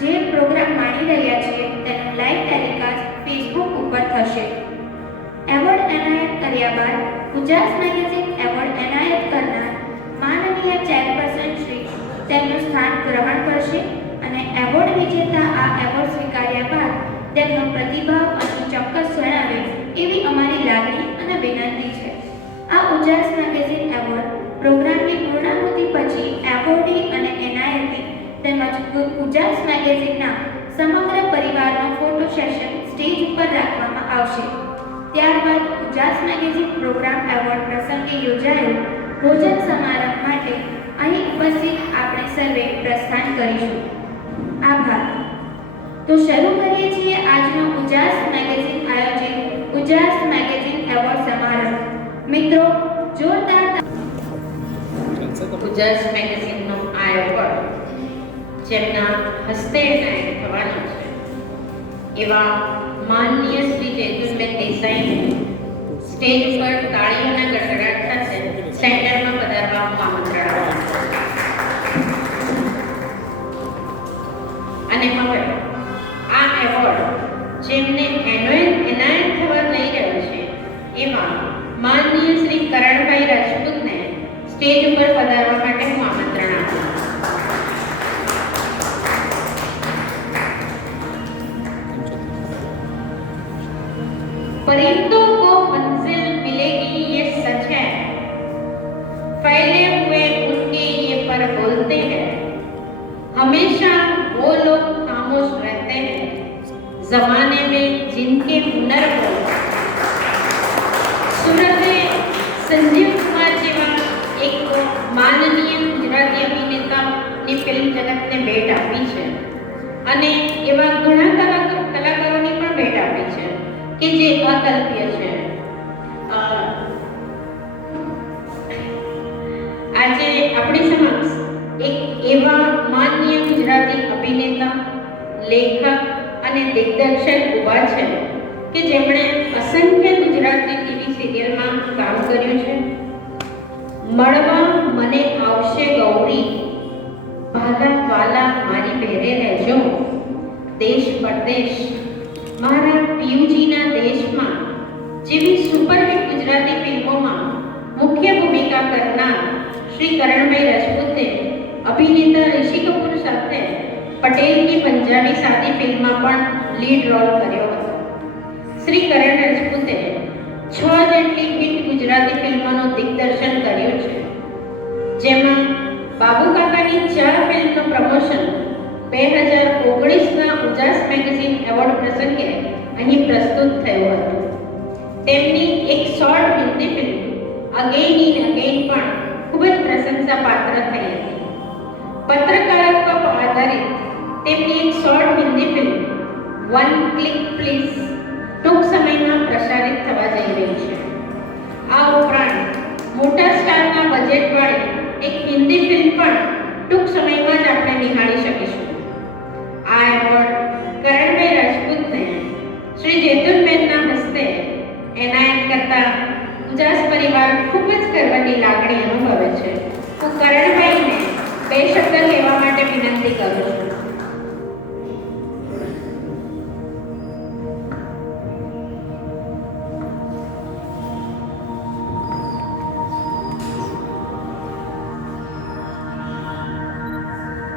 જે પ્રોગ્રામ માણી રહ્યા છીએ તેનું લાઈવ ટેલિકાસ્ટ ફેસબુક ઉપર થશે. એવોર્ડ એનાયત કર્યા બાદ ઉજાસ મેગેઝિન એવોર્ડ એનાયત કરનાર માનનીય ચેરપર્સન શ્રી તેમનું સ્થાન ગ્રહણ કરશે અને એવોર્ડ વિજેતા આ એવોર્ડ સ્વીકાર્યા બાદ તેમનો પ્રતિભાવ અને ચોક્કસ જણાવે એવી અમારી લાગણી અને વિનંતી છે. આ ઉજાસ મેગેઝિન એવોર્ડ પ્રોગ્રામની પૂર્ણાહુતિ પછી એવોર્ડી અને એનાયતી તેમજ ઉજાસ મેગેઝિનના સમગ્ર પરિવારનો ફોટો સેશન સ્ટેજ ઉપર રાખવામાં આવશે. ત્યારબાદ ઉજાસ મેગેઝિન પ્રોગ્રામ એવોર્ડ પ્રસંગે યોજાયેલ ભોજન સમારંભ માટે અહીં ઉપસ્થિત આપણે સર્વે પ્રસ્થાન કરીશું. આભાર. તો શરૂ કરીએ છીએ આજનો ઉજાસ મેગેઝિન આયોજિત ઉજાસ મેગેઝિન એવોર્ડ સમારંભ. મિત્રો જોરદાર ઉજાસ મેગેઝિનનો આ એવોર્ડ જેમના હસ્તે એનાયત થવાનો છે એવા માનનીય શ્રી જયદુલબેન દેસાઈને સ્ટેજ ઉપર તાળીઓના ગડગડાટ સાથે સેન્ટરમાં પધારવા આમંત્રણ આપ્યું. અને હવે આ એવોર્ડ જેમને એનાયત થવા લઈ રહ્યો છે એવા માનનીય શ્રી કરણભાઈ રાજપૂતને સ્ટેજ ઉપર પધારવા માટે હું આમંત્રણ આપું. परिंदों को मंजिल मिलेगी ये सच है, फैले हुए उनके ये पर बोलते हैं, हमेशा वो लोग खामोश रहते हैं जमाने में जिनके हुनर हो. સુરતે સંજીવ કુમાર જેવા એક માનનીય ગુજરાતી અભિનેતાની ફિલ્મ જગતને ભેટ આપી છે અને એવા ઘણા કલાકારોની પણ ભેટ આપી છે કે જે અકલ્પ્ય છે. આજે આપણી સમક્ષ એક એવા માનનીય ગુજરાતી અભિનેતા, લેખક અને દિગ્દર્શક ઊભા છે કે જેમણે અસંખ્ય ગુજરાતી ટીવી સિરિયલમાં કામ કર્યું છે. મળવા મને આવશે ગૌરી, ભાલા વાલા મારી ભેરે રહેજો, દેશ પરદેશ, મારા પિયુજીના દેશમાં જેવી સુપરહિટ ગુજરાતી ફિલ્મોમાં મુખ્ય ભૂમિકા સેવા કરનાર શ્રી કરણભાઈ રાજપૂતે અભિનેતા ઋષિ કપૂર સાથે પટેલ કી પંજાબી શાદી ફિલ્મમાં પણ લીડ રોલ કર્યો હતો. શ્રી કરણ રાજપૂતે 6 જેટલી હિટ ગુજરાતી ફિલ્મોનું દિગ્દર્શન કર્યું છે, જેમાં બાબુ કાકાની 4 ફિલ્મનું પ્રમોશન 2019ના ઉજાસ મેગેઝિન એવોર્ડ પ્રસંગે અહીં પ્રસ્તુત થયું હતું. તેમની એક short Hindi film again in again પણ ખૂબ જ પ્રશંસાપાત્ર થઈ હતી. પત્રકારત્વ પર આધારિત તેમની એક short Hindi film one click please ટૂંક સમયમાં પ્રસારિત થવા જઈ રહી છે. આ ઉપરાંત મોટા સ્ટારના બજેટવાળી એક હિન્દી ફિલ્મ પણ ટૂંક સમયમાં જ આપણે નિહાળી શકીશું. આ એવોર્ડ કરણભાઈ રાજપૂતને શ્રી જેતુલબેનના હસ્તે એનાયત કરતા ઉજાસ પરિવાર ખૂબ જ ગર્વની લાગણી અનુભવે છે. હું કરણભાઈને 2 શબ્દ કહેવા માટે વિનંતી કરું છું.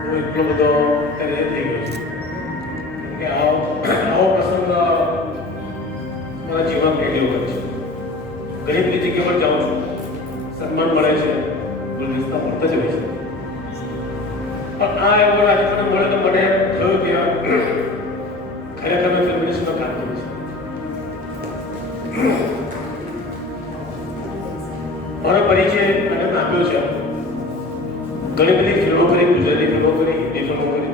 હું એટલો બધો અત્યારે થઈ ગયો છું કે આવો પ્રસંગ મારા જીવનમાં પહેલી વખત છે. ઘણી બધી જગ્યા પર જાઉં છું, સન્માન મળે છે, ગુલદસ્તા મળતા જ હોય છે, પણ આ એવોર્ડ આજે મને મળે તો મને થયું કે ખરેખર મેં ફિલ્મ ઇન્ડસ્ટ્રીમાં કામ કર્યું છે. મારો પરિચય મને આપ્યો છે. ઘણી બધી ફિલ્મો કરી, ગુજરાતી ફિલ્મો કરી, હિન્દી ફિલ્મો કરી.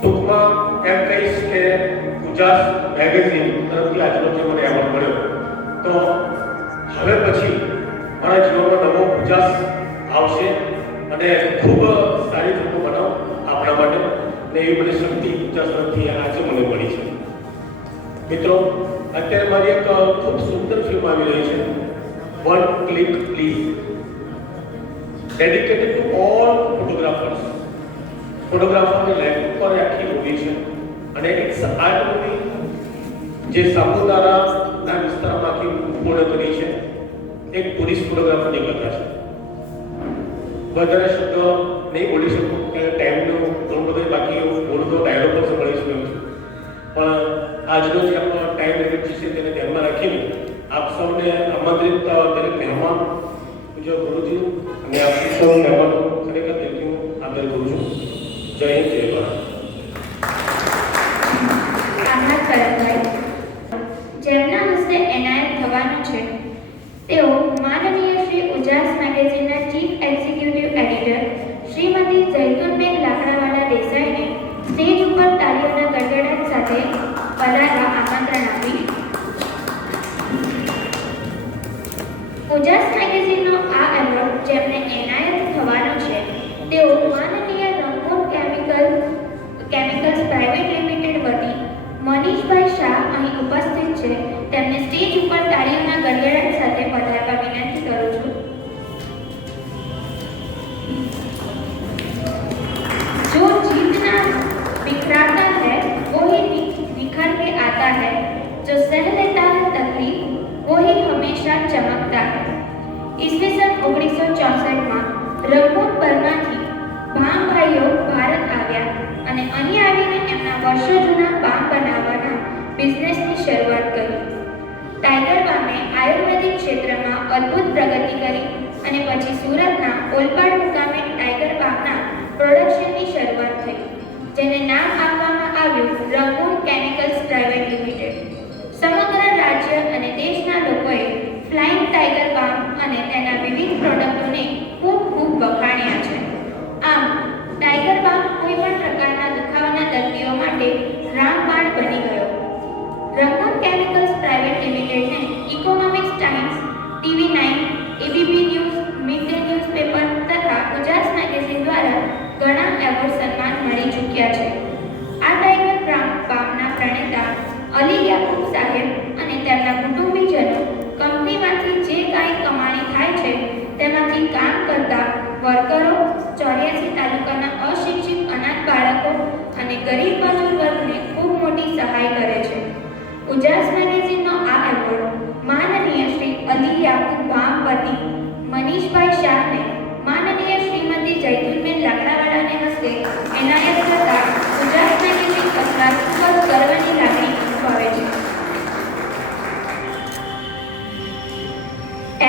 ટૂંકમાં એમ કહીશ કે ઉજાસ મેગેઝિન તરફથી આજનો જે મને એવોર્ડ મળ્યો, તો હવે પછી મારા જીવનમાં નવો ઉજાસ આવશે અને ખૂબ સારી ફિલ્મો બનાવો આપણા માટે, ને એવી બધી શક્તિ ઉજાસ તરફથી આજે મને મળી છે. મિત્રો, અત્યારે મારી એક ખૂબ સુંદર ફિલ્મ આવી રહી છે, one click please, dedicated to all photographers. ફોટોગ્રાફરની લાઈફ ઉપર આખી મૂવી છે અને એક આર્ટ મૂવી જે સાપુતારાના વિસ્તારમાં આખી પૂર્ણ કરી છે. એક ટુરિસ્ટ ફોટોગ્રાફરની કથા છે. વધારે શબ્દ નહીં બોલી શકું કે ટાઈમનું ઘણું બધું બાકી બોલું તો ડાયલોગ પણ સંભળાવી શકું છું, પણ આજનો જે આપણો ટાઈમ લિમિટ છે તેને ધ્યાનમાં રાખીને આપ સૌને આમંત્રિત દરેક મહેમાન, પૂજ્ય ગુરુજી અને આપ સૌ મહેમાનો ખરેખર દિલથી હું આદર કરું છું. જય હિન્દ, જય ભારત. આભાર કરણભાઈ. જેમના હસ્તે એનાયત થવાનું છે તેઓ માનનીય શ્રી ઉજાસ મેગેઝિનના chief executive editor Shrimati Jaitunben Lakdawala દેસાઈને સ્ટેજ ઉપર તાળીઓના ગડગડાટ સાથે પધારવા આમંત્રણ આપી. ઉજાસ મેગેઝિનનો આ એવોર્ડ જેમને એનાયત થવાનો છે તેઓ માનનીય રંગોન કેમિકલ્સ પ્રાઇવેટ લિમિટેડ વતી મનીષભાઈ શાહ અહીં ઉપસ્થિત છે. તેમને સ્ટેજ ઉપર તાળીઓના ગડગડાટ સાથે પધારવા વિનંતી કરું છું. जो जीतना बिखराता है वो ही निखर के आता है, जो सह लेता है तकलीफ वो ही हमेशा चमकता है. ઈસવીસન 1964માં રંગૂન બર્માથી ભામભાઈઓ ભારત આવ્યા અને અહીં આવીને એમના વર્ષો જૂના બામ બનાવવાના બિઝનેસની શરૂઆત કરી. ટાઈગર બામે આયુર્વેદિક ક્ષેત્રમાં અદ્ભુત પ્રગતિ કરી અને પછી સુરતના ઓલપાડ મુકામે ટાઈગર બામના પ્રોડક્શનની શરૂઆત થઈ, જેને નામ આપવામાં આવ્યું રંગૂન કેમિકલ્સ પ્રાઇવેટ લિમિટેડ. સમગ્ર રાજ્ય અને દેશના લોકોએ ફ્લાઇંગ ટાઈગર બામ અને તેના વિવિધ પ્રોડક્ટોને ખૂબ વખાણ્યા છે. આમ ટાઈગર બામ કોઈ પણ પ્રકારના દુખાવાના દર્દીઓ માટે રામબાણ બની ગયો. રંગૂન કેમિકલ્સ પ્રાઇવેટ લિમિટેડને economics times, TV 9, ABP news, mid day newspaper તથા ઉજાસ મેગેઝિન દ્વારા ઘણા એવોર્ડ સન્માન મળી ચૂક્યા છે. આ ટાઈગર બામના પ્રણેતા અલી યાકુબ સાહેબ અને તેમના કુટુંબીજનો કંપનીમાંથી જે કાંઈ કમાણી થાય છે તેમાંથી કામ કરતા વર્કરો, 84 તાલુકાના અશિક્ષિત અનાથ બાળકો અને ગરીબ મજૂર વર્ગને ખૂબ મોટી સહાય કરે છે. ઉજાસ મેગેઝિનનો આ એવોર્ડ માનનીય શ્રી અલી યાકુબ બામ વતી મની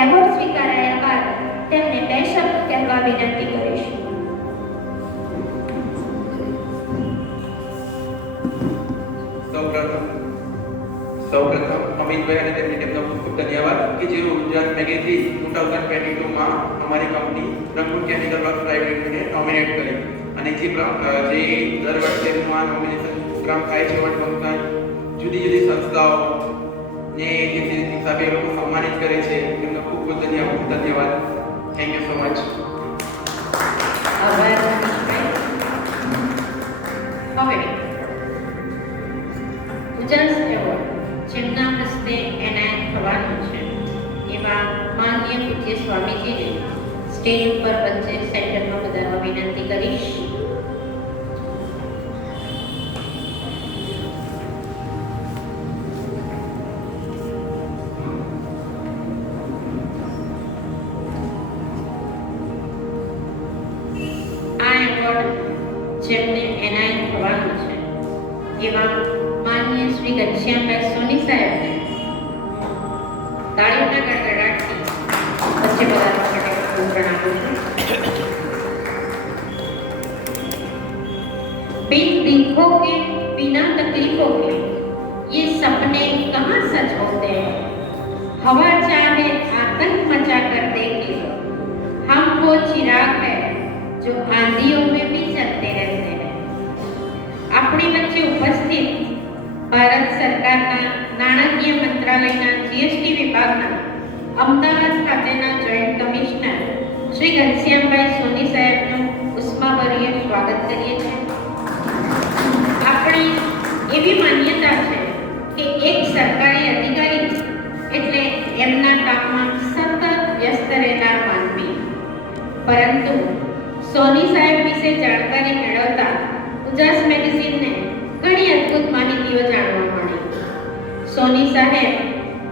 એવોર્ડ સ્વીકારાયા બાદ તેમને 2 શબ્દો કહેવા વિનંતી કરીશ. સૌપ્રથમ અમિતભાઈ અને તેમની ટીમનો ખૂબ ખૂબ ધન્યવાદ કે જેઓ ગુજરાત મેગેઝિન 2022 માં અમારી company Rangpur chemical works private limited nominate કરી અને જે દર વર્ષે આ નોમિનેશન પ્રોગ્રામ થાય છે વટવંતના જુદી સંસ્થાઓ ને જે હિસાબે એ લોકો સન્માનિત કરે છે એમનો ખૂબ ખૂબ ધન્યવાદ. Thank you so much. આભાર મનીષભાઈ. હવે ઉજાસ એવોર્ડ જેમના હસ્તે એનાયત થવાનું છે એવા માનનીય પૂજ્ય સ્વામીજીને સ્ટેજ ઉપર વચ્ચે સેન્ટરમાં પધારવા વિનંતી કરીશ. આ એવોર્ડ જેમને એનાયત થવાનું છે એવા માનનીય શ્રી ઘનશ્યામભાઈ સોની સાહેબને તાળીઓના ગડગડાટથી વચ્ચે પધારવા માટે આમંત્રણ આપું છું. बिन दिखों के बिना तकलीफों के ये सपने कहाँ सच होते हैं. हवा चाहे आतंक मचा कर देखे, हम वो चिराग है जो आंधियों में भी चलते रहते हैं. આપણી વચ્ચે ઉપસ્થિત ભારત સરકારના નાણાકીય મંત્રાલયના જીએસટી વિભાગના અમદાવાદ ખાતેના જોઈન્ટ કમિશનર શ્રી ઘનશ્યામભાઈ સોની સાહેબનું ઉષ્માભર્યું સ્વાગત કરીએ છીએ. આપણી એવી માન્યતા છે કે એક સરકારી અધિકારી એટલે એમના કામમાં સતત વ્યસ્ત રહેનાર માનવી. પરંતુ સોની સાહેબ વિશે જાણકારી મેળવતા ઉજાસ મેગેઝિનને ઘણી અદ્ભુત માહિતીઓ જાણવા મળી. સોની સાહેબ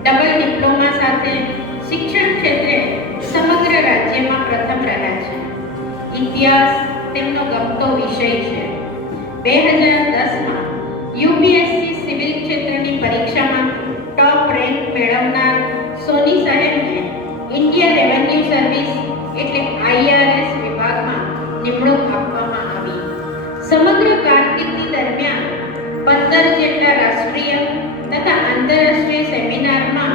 ડબલ ડિપ્લોમા સાથે શિક્ષણ ક્ષેત્રે સમગ્ર રાજ્યમાં પ્રથમ રહ્યા છે. ઇતિહાસ તેમનો ગમતો વિષય છે. 2010માં યુપીએસસી સિવિલ ક્ષેત્રની પરીક્ષામાં ટોપ રેન્ક મેળવનાર સોની સાહેબને ઇન્ડિયા રેવન્યુ સર્વિસ એટલે IRS વિભાગમાં નિમણૂક આપવામાં આવી. સમગ્ર કારકિર્દી દરમિયાન 15 જેટલા રાષ્ટ્રીય તથા આંતરરાષ્ટ્રીય સેમિનારમાં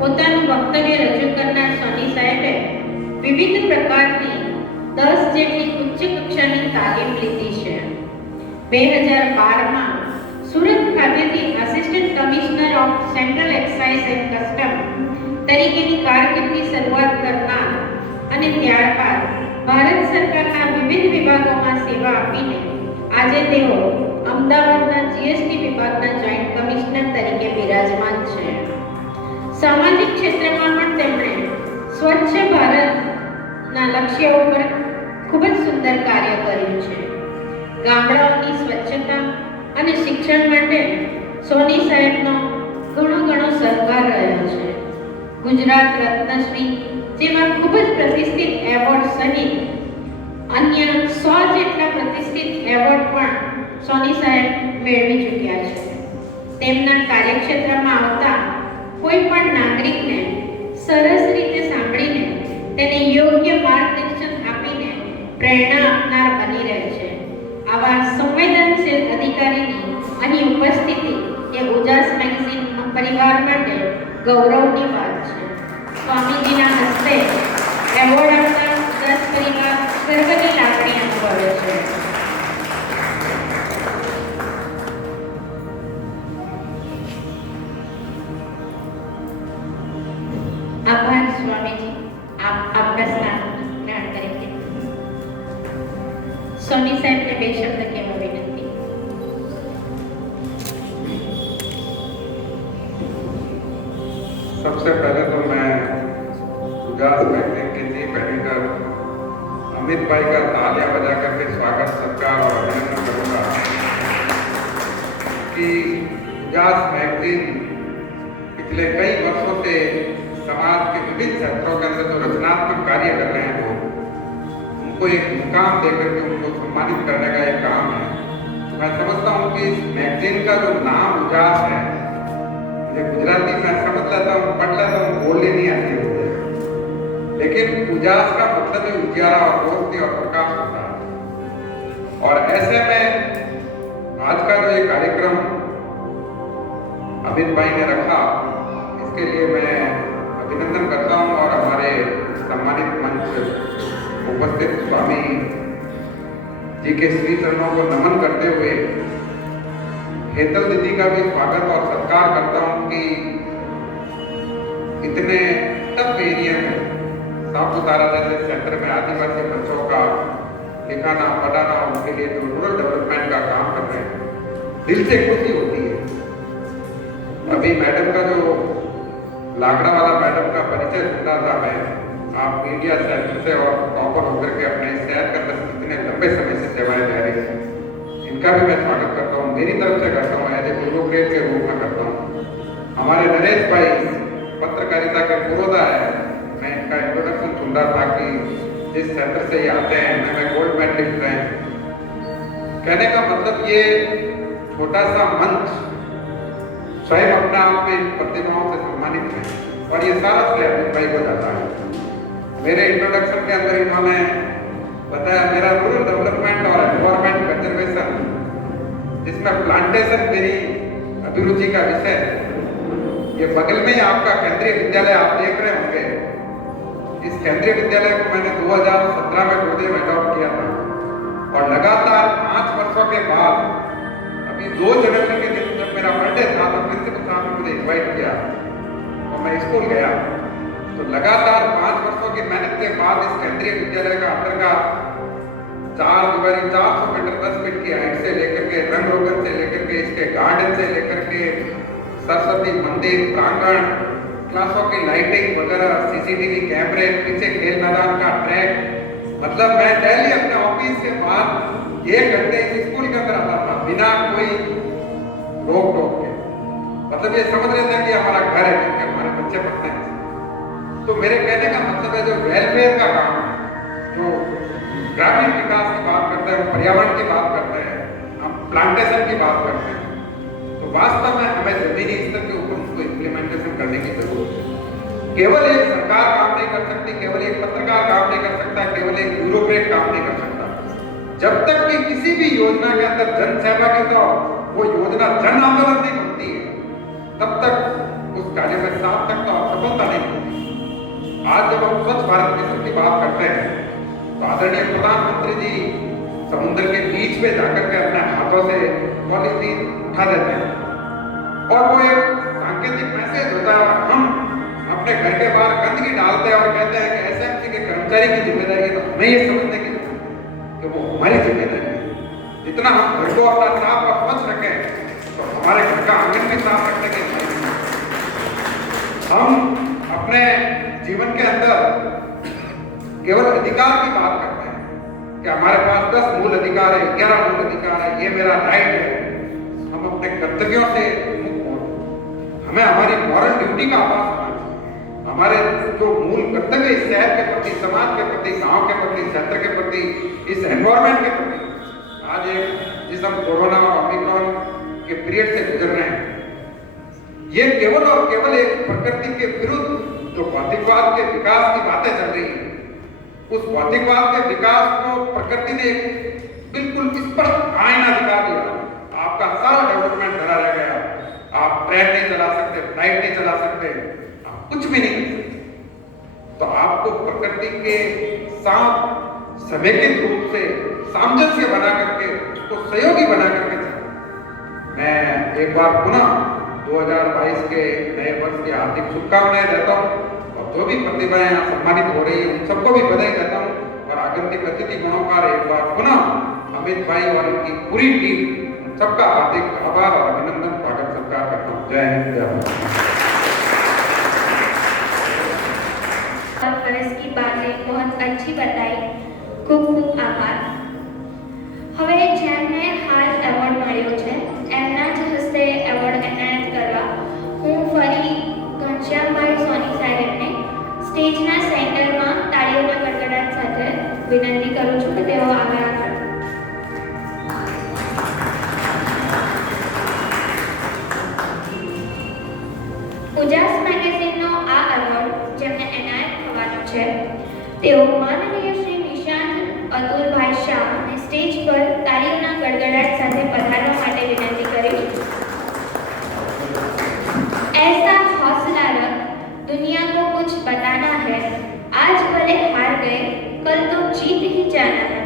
પોતાનું વક્તવ્ય રજૂ કરનાર સોની સાહેબે વિવિધ પ્રકારની 10 જેટલી ઉચ્ચ કક્ષાની તાલીમ લીધી છે. 2012માં સુરત ખાતેથી assistant commissioner of central excise and custom તરીકેની કારકિર્દી શરૂઆત કરનાર અને ત્યારબાદ ભારત સરકારના વિવિધ વિભાગોમાં સેવા આપીને આજે તેઓ અમદાવાદના જીએસટી વિભાગના જોઈન્ટ કમિશનર તરીકે બિરાજમાન છે. સામાજિક ક્ષેત્રમાં પણ તેમણે સ્વચ્છ ભારતના લક્ષ્ય ઉપર ખૂબ જ સુંદર કાર્ય કર્યું છે. ગામડાઓની સ્વચ્છતા અને શિક્ષણ માટે સોની સાહેબનો ઘણો સહકાર રહ્યો છે. ગુજરાત રત્નશ્રી જેવા ખૂબ જ પ્રતિષ્ઠિત એવોર્ડ સહિત અન્ય 100 જેટલા પ્રતિષ્ઠિત એવોર્ડ પણ સોની સાહેબ મેળવી ચૂક્યા છે. તેમના કાર્યક્ષેત્રમાં આવતા કોઈ પણ નાગરિકને સરસ રીતે સાંભળીને તેને યોગ્ય માર્ગદર્શન આપીને પ્રેરણા આપનાર બની રહે છે. આવા સંવેદનશીલ અધિકારીની અહીં ઉપસ્થિતિ એ ઉજાસ મેગેઝિન પરિવાર માટે ગૌરવની વાત છે. સ્વામીજીના હસ્તે એવોર્ડ આપનાર ઉજાસ પરિવાર ગર્વની લાગણી અનુભવે છે. આભાર સ્વામીજી, આપના સ્થાન ગ્રહણ કરી. સોની સાહેબને 2 શબ્દ કહેવા વિનંતી. सबसे पहले तो मैं उजास मैगजीन के चीफ एडिटर अमित भाई का तालियां बजा करके स्वागत सत्कार और अभिनंदन करूंगा कि उजास मैगजीन पिछले कई वर्षों से समाज के विभिन्न क्षेत्रों के अंदर जो रचनात्मक कार्य कर रहे हैं वो उनको एक मुकाम देकर के उनको सम्मानित करने का एक काम है. मैं समझता हूँ कि इस मैगजीन का जो नाम उजास है, मुझे गुजराती में समझ लेता हूँ, पढ़ लेता हूँ, बोलने नहीं आती होती है, उजास का मतलब है उजियारा और रोशनी और प्रकाश होता है। और ऐसे में आज का जो ये कार्यक्रम अमित भाई ने रखा, इसके लिए मैं अभिनंदन करता हूँ और हमारे सम्मानित मंच उपस्थित स्वामी जी के श्री चरणों को नमन करते हुए हेतल दीदी का भी स्वागत और सत्कार करता हूँ कि इतने टफ एरिया में सापुतारा जैसे क्षेत्र में आदिवासी बच्चों का लिखाना पढ़ाना, उनके लिए जो रूरल डेवलपमेंट का काम कर रहे हैं, दिल से खुशी होती है। अभी मैडम का जो लाकड़ा वाला मैडम का परिचय सुन रहा था मैं, आप मीडिया सेंटर से और टॉपर होकर के अपने शहर के अंदर इतने लंबे समय से सेवाएं दे रहे हैं, इनका भी मैं स्वागत करता हूँ, मेरी तरफ से करता हूँ, एज ए ब्यूरोक्रेट के रूप में करता हूँ। हमारे नरेश भाई पत्रकारिता के पुरोधा है, मैं इनका इंट्रोडक्शन सुन रहा था कि जिस सेंटर से ये आते हैं, मैं गोल्ड मेडलिस्ट रहे हैं। कहने का मतलब ये छोटा सा मंच स्वयं अपने आप में इन प्रतिभाओं से सम्मानित है और ये सारा श्रेय अमित भाई को जाता है। मेरे इंट्रोडक्शन के अंदर इन्होंने बताया मेरा रूरल डेवलपमेंट और एनवायरमेंट कंजर्वेशन, जिसमें प्लांटेशन मेरी अभिरुचि का विषय है। ये बगल में ही आपका केंद्रीय विद्यालय आप देख रहे होंगे। इस केंद्रीय विद्यालय को मैंने 2017 में गुरुदेव अडॉप्ट किया था और लगातार 5 वर्षों के बाद अभी 2 जनवरी के दिन जब मेरा बर्थडे था तो प्रिंसिपल साहब ने मुझे इन्वाइट किया और मैं स्कूल गया। तो लगातार 5 वर्षों की मेहनत के बाद इस केंद्रीय विद्यालय का अंतर्गत 4 दीवारी 400 मीटर 10 फीट की हाइट से लेकर के रंग रोगन से लेकर के इसके गार्डन से लेकर के सरस्वती मंदिर प्रांगण, क्लासों की लाइटिंग वगैरह, सीसीटीवी कैमरे, पीछे खेल मैदान का ट्रैक, मतलब मैं डेली अपने ऑफिस से बाहर 1 घंटे इस स्कूल के अंदर आता था बिना कोई रोक टोक के। मतलब ये समझ रहे थे कि हमारा घर है, क्योंकि हमारे बच्चे पढ़ते हैं। तो मेरे कहने का मतलब है जो वेलफेयर का काम है, जो ग्रामीण विकास की बात करते हैं, पर्यावरण की बात करते हैं, हम प्लांटेशन की बात करते हैं, तो वास्तव में हमें जमीनी स्तर के ऊपर उसको इम्प्लीमेंटेशन करने की जरूरत है। केवल एक सरकार काम नहीं कर सकती, केवल एक पत्रकार काम नहीं कर सकता, केवल एक ब्यूरोक्रेट काम नहीं कर सकता। जब तक कि किसी भी योजना के अंदर जन सेवा की तो वो योजना जन आंदोलन नहीं बनती है, तब तक उस कार्य में सार्थकता और सफलता नहीं होती। आज जब हम स्वच्छ भारत मिशन की बात करते हैं तो आदरणीय प्रधानमंत्री जी समुद्र के बीच में जाकर के अपने हाथों से पॉलिथीन उठा देते हैं और वो एक सांकेतिक मैसेज होता है। हम अपने घर के बाहर गंदगी डालते हैं और कहते हैं कि एसएमसी के कर्मचारी की जिम्मेदारी है, तो हमें ये समझने की कि वो हमारी जिम्मेदारी है। जितना हम घर को अपना साफ और स्वच्छ रखें तो हमारे घर का आंगन भी साफ रखने की हम अपने जीवन के अंदर केवल अधिकार की बात करते हैं कि हमारे पास 10 मूल अधिकार है, 11 मूल अधिकार है, ये मेरा राइट है। हम अपने कर्तव्यों से मुक्त हो, हमें हमारी मॉरल ड्यूटी का आभास होना चाहिए। हमारे जो मूल कर्तव्य इस शहर के प्रति, समाज के प्रति, गांव के प्रति, क्षेत्र के प्रति, इस एनवायरमेंट के प्रति, आज एक जिस हम कोरोना और ओमिक्रॉन के पीरियड से गुजर रहे हैं, ये केवल और केवल एक प्रकृति के विरुद्ध जो भौतिकवाद के विकास की बातें चल रही है, उस भौतिकवाद के विकास को प्रकृति ने बिल्कुल स्पष्ट आईना दिखा दिया। आपका सारा डेवलपमेंट धरा रह गया, आप ट्रेन नहीं चला सकते, फ्लाइट नहीं चला सकते, आप कुछ भी नहीं कर सकते। तो आपको प्रकृति के साथ समेकित रूप से सामंजस्य बना करके, उसको सहयोगी बना करके चलना। मैं एक बार पुनः 2022 के नए वर्ष की हार्दिक शुभकामनाएं देता हूँ और जो भी प्रतिभाएं यहाँ सम्मानित हो रही है उन सबको भी बधाई देता हूँ और आगंतुक अतिथि गणों का एक बार पुनः अमित भाई और इनकी पूरी टीम सबका हार्दिक आभार और अभिनंदन, स्वागत सत्कार करता हूँ। जय हिंद, जय भारत। की बातें बहुत अच्छी बताई, खूब खूब आभार। હવે જેમને હાલ એવોર્ડ મળ્યો છે એમના જ હસ્તે એવોર્ડ એનાયત કરવા હું ફરી ઘનશ્યામભાઈ સોની સાહેબને સ્ટેજના સેન્ટરમાં તાળીઓના ગડગડાટ સાથે વિનંતી કરું છું કે તેઓ આગળ આવે। ઉજાસ મેગેઝિનનો આ એવોર્ડ જેમને એનાયત થવાનો છે તેઓ માનનીય શ્રી નિશાંત અતુલભાઈ શાહને સ્ટેજ પર તાળીઓના ગડગડાટ સાથે પધારવા માટે વિનંતી કરી. ऐसा हौसला रख, दुनिया को कुछ बताना है, आज भले हार गए कल तो जीत ही जाना है,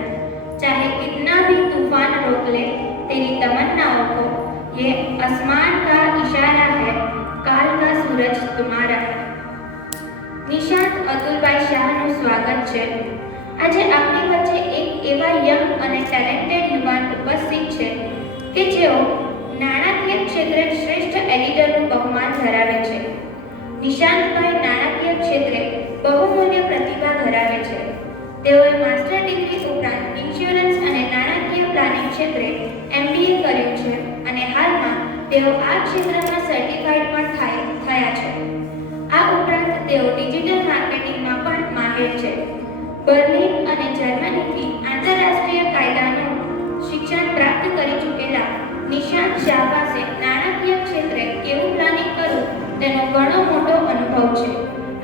चाहे कितना भी तूफान रोक ले तेरी तमन्नाओं को, ये आसमान का इशारा है, काल का सूरज तुम्हारा है. નિશાંત અતુલભાઈ શાહનું સ્વાગત છે. આજે આપણી વચ્ચે એક એવા યંગ અને ટેલેન્ટેડ યુવાન ઉપસ્થિત છે કે જેઓ નાણાકીય ક્ષેત્રે શ્રેષ્ઠ એડિટરનું બહુમાન ધરાવે છે. નિશાંતભાઈ નાણાકીય ક્ષેત્રે બહુમૂલ્ય પ્રતિભા ધરાવે છે. તેઓએ માસ્ટર ડિગ્રી ઉપરાંત ઇન્સ્યોરન્સ અને નાણાકીય પ્લાનિંગ ક્ષેત્રે MBA કર્યું છે અને હાલમાં તેઓ આ ક્ષેત્રમાં સર્ટિફાઈડ પણ થયા છે. આ ઉપરાંત તેઓ ડિજિટલ માર્કેટિંગમાં પણ માહિર છે. બર્લિન અને જર્મનીથી આંતરરાષ્ટ્રીય કાયદાનું શિક્ષણ પ્રાપ્ત કરી ચૂકેલા નિશાંત શાહ પાસે નાણાકીય ક્ષેત્રે કેવું પ્લાનિંગ કરવું તેનો ઘણો મોટો અનુભવ છે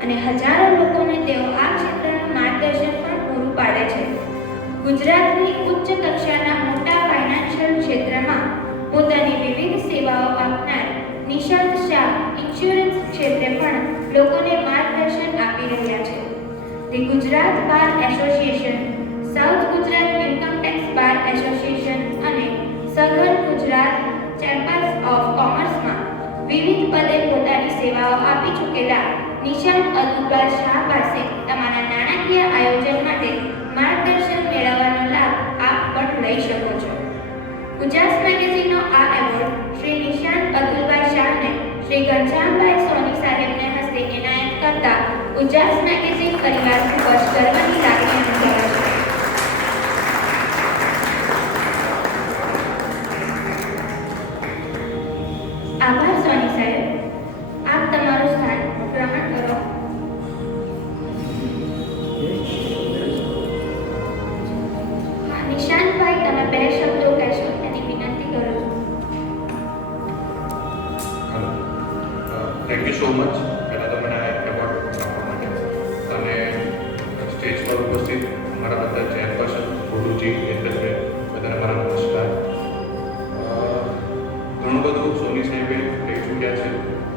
અને હજારો લોકોને તેઓ આ ક્ષેત્રનું માર્ગદર્શન પણ પૂરું પાડે છે. ગુજરાતની ઉચ્ચ કક્ષાના મોટા ફાઇનાન્શિયલ ક્ષેત્રમાં પોતાની વિવિધ સેવાઓ આપનાર નિશાંત શાહ ઇન્સ્યોરન્સ ક્ષેત્રે પણ લોકોને માર્ગદર્શન આપી રહ્યા છે. The Gujarat bar association, south Gujarat income tax bar association અને સઘન ગુજરાત ચેમ્બર્સ ઓફ કોમર્સમાં વિવિધ પદે પોતાની સેવાઓ આપી ચૂકેલા નિશાંત અતુલભાઈ શાહ પાસે તમારા નાણાકીય આયોજન માટે માર્ગદર્શન મેળવવાનો લાભ આપ પણ લઈ શકો છો. ઉજાસ મેગેઝિનનો આ એવોર્ડ શ્રી નિશાંત અતુલભાઈ શાહને શ્રી ઘનશ્યામભાઈ સોની સાહેબને હસ્તે એનાયત કરતા ઉજાસ મેગેઝિન પરિવાર ખૂબ જ ગર્વની લાગણી અનુભવે છે. આભાર સોની સાહેબ. આપ તમારું સ્થાન ગ્રહણ કરો. નિશાંતભાઈ, તમે બે શબ્દો કહેશો તેની વિનંતી કરું છું. Hello, thank you so much. પહેલાં તો મને આ એવોર્ડ આપવા માટે અને સ્ટેજ પર ઉપસ્થિત મારા બધા ચેરપર્સન ગુરુજી, હેતલભાઈ, બધાને મારા નમસ્કાર. ઘણું બધું સોની સાહેબે કહી ચૂક્યા છે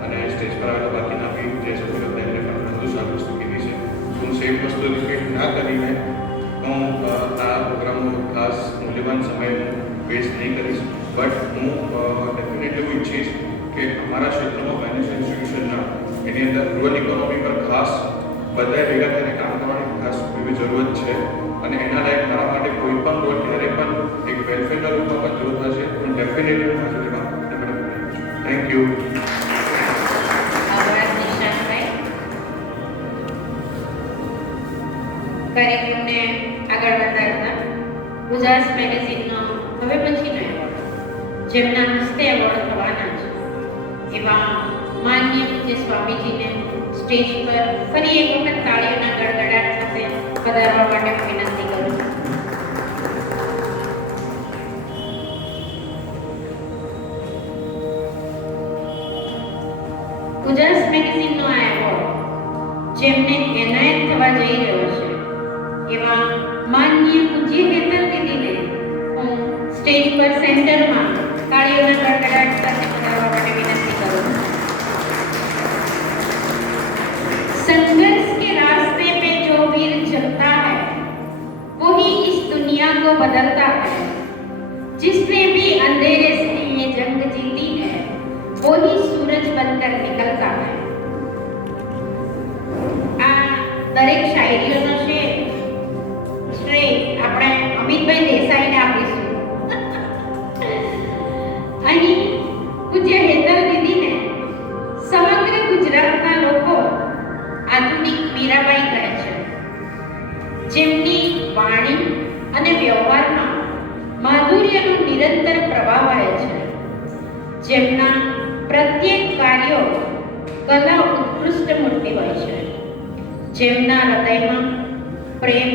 અને સ્ટેજ પર આવેલા બાકીના બી જે સભ્યો હતા એમને પણ ઘણું બધું સારી વસ્તુ કીધી છે. હું સેમ વસ્તુ રિપીટ ના કરીને હું આ પ્રોગ્રામનો ખાસ મૂલ્યવાન સમય વેસ્ટ નહીં કરીશ. બટ હું ડેફિનેટલી એવું ઈચ્છીશ કે અમારા ક્ષેત્રમાં ફાઇનાન્શિયલ ઇન્સ્ટિટ્યુશનના એની અંદર રૂરલ ઇકોનોમી પર ખાસ બધાએ ભેગા થઈને કામ કરવાની ખાસ એવી જરૂરત છે અને એના લાયક મારા માટે કોઈ પણ રોલ ક્યારે પણ એક વેલફેરના રૂપમાં પણ જરૂર થશે તો ડેફિનેટલી હું હાજર રહેવા થેન્ક યુ. આભાર નિશાંતભાઈ. કાર્યક્રમને આગળ વધારતા ઉજાસ મેગેઝિનનો હવે પછીનો એવોર્ડ જેમના હસ્તે એવોર્ડ થવાના છે એવા માનનીય પૂજ્ય સ્વામીજીને સ્ટેજ પર ફરી એક વખત તાળીઓના ગડગડાટ સાથે પધારવા માટે હું વિનંતી કરું છું. ઉજાસ મેગેઝિનનો આ એવોર્ડ જેમને એનાયત થવા જઈ રહ્યો છે એવા માનનીય પૂજ્ય હેતલ દીદીને હું સ્ટેજ પર સેન્ટરમાં તાળીઓના ગડગડાટ સાથે પધારવા માટે વિનંતી કરું છું. संघर्ष के रास्ते पे जो वीर चलता है वही इस दुनिया को बदलता है. जिसने भी अंधेरे से ये जंग जीती है वही सूरज बनकर निकलता है. આ દરેક શાયરીઓનો શ્રેય આપણે અમિતભાઈ દેસાઈને આપીશું. અહીં પૂજ્ય હેતલ દીદીને સમગ્ર ગુજરાતના લોકો આધુનિક મીરાબાઈ કહે છે. જેમની વાણી અને વ્યવહારમાં માધુર્યનો નિરંતર પ્રવાહ વહે છે. જેમના પ્રત્યેક કાર્યો કલા ઉત્કૃષ્ટ મૂર્તિ હોય છે. જેમના હૃદયમાં પ્રેમ,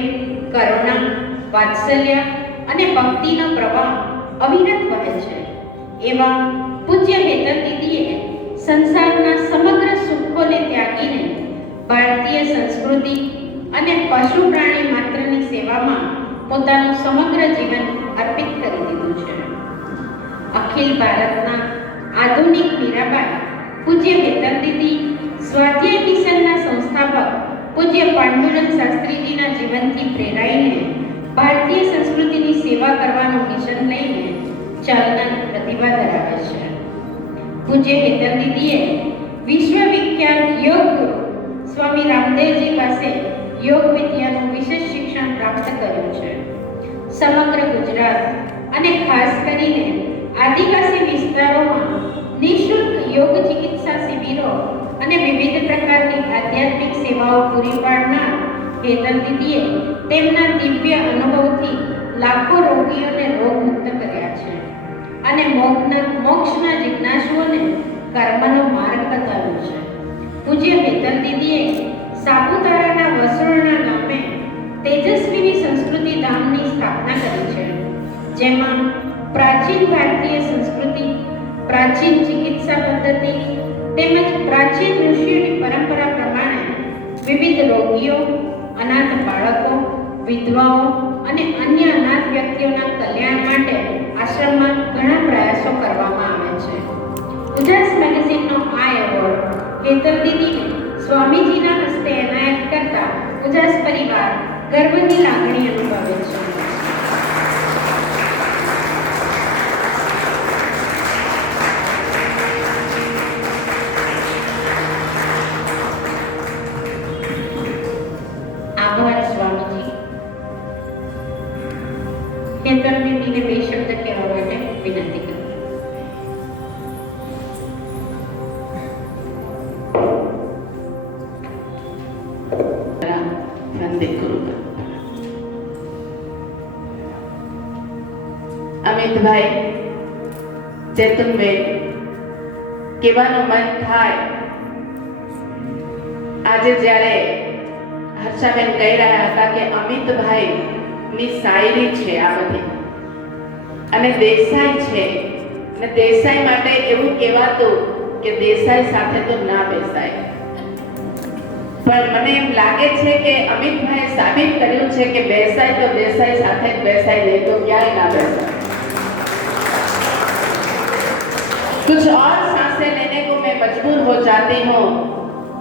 કરુણા, વાત્સલ્ય અને ભક્તિનો પ્રવાહ અવિરત વહે છે. એવા પૂજ્ય હેતલ દીદીએ સંસારના સમગ્ર સુખોને ત્યાગીને ભારતીય સંસ્કૃતિ અને પશુ પ્રાણી માત્રની સેવામાં પોતાનું સમગ્ર જીવન અર્પિત કરી દીધું છે. અખિલ ભારતના આધુનિક મીરાબાઈ પૂજ્ય હેતલ દીદી સ્વાધ્યાય મિશનના સંસ્થાપક પૂજ્ય પાંડુરંગ શાસ્ત્રીજીના જીવનથી પ્રેરાઈને ભારતીય સંસ્કૃતિની સેવા કરવાનું મિશન લઈને ચાલનાર પ્રતિભા ધરાવે છે. પૂજ્ય હેતલ દીદીએ વિશ્વવિખ્યાત યોગ ગુરુ સ્વામી રામદેવજી પાસે યોગ વિદ્યાનું વિશેષ શિક્ષણ પ્રાપ્ત કર્યું છે. સમગ્ર ગુજરાત અને ખાસ કરીને આદિવાસી વિસ્તારોમાં નિઃશુલ્ક યોગ ચિકિત્સા શિબિરો અને વિવિધ પ્રકારની આધ્યાત્મિક સેવાઓ પૂરી પાડનાર હેતલ દીદીએ તેમના દિવ્ય અનુભવથી લાખો રોગીઓને રોગમુક્ત કર્યા છે અને મોક્ષના જિજ્ઞાસુઓને કર્મનો માર્ગ બતાવ્યો છે. પૂજ્ય હેતલ દીદીએ સાપુતારાના વસોરણા ગામે તેજસ્વીની સંસ્કૃતિ ધામની સ્થાપના કરી છે, જેમાં પ્રાચીન ભારતીય સંસ્કૃતિ, પ્રાચીન ચિકિત્સા પદ્ધતિ તેમજ પ્રાચીન ઋષિઓની પરંપરા પ્રમાણે વિવિધ રોગીઓ, અનાથ બાળકો, વિધવાઓ અને અન્ય અનાથ વ્યક્તિઓના કલ્યાણ માટે આશ્રમમાં ઘણા પ્રયાસો કરવામાં આવે છે. ઉજાસ મેગેઝિનનો આ એવોર્ડ હેતલ દીદીને સ્વામીજીના હસ્તે એનાયત કરતા ઉજાસ પરિવાર ગર્વની લાગણી અનુભવે છે. આભાર સ્વામીજી. હેતલ દીદીને બે શબ્દ કહેવા માટે વિનંતી કરું. અમિતભાઈ, ચેતનભાઈ, કહેવાનું મન થાય આજે જ્યારે હર્ષાબેન કહી રહ્યા હતા કે અમિતભાઈ ની શાયરી છે આ બધી અને દેસાઈ છે અને દેસાઈ માટે એવું કહેવાતું કે દેસાઈ સાથે તો ના બેસાય, પણ મને એમ લાગે છે કે અમિતભાઈએ સાબિત કર્યું છે કે બેસાય તો દેસાઈ સાથે જ બેસાય, નહીં તો ક્યાંય ના બેસાય. कुछ और सांसें लेने को मैं मजबूर हो जाती हूँ,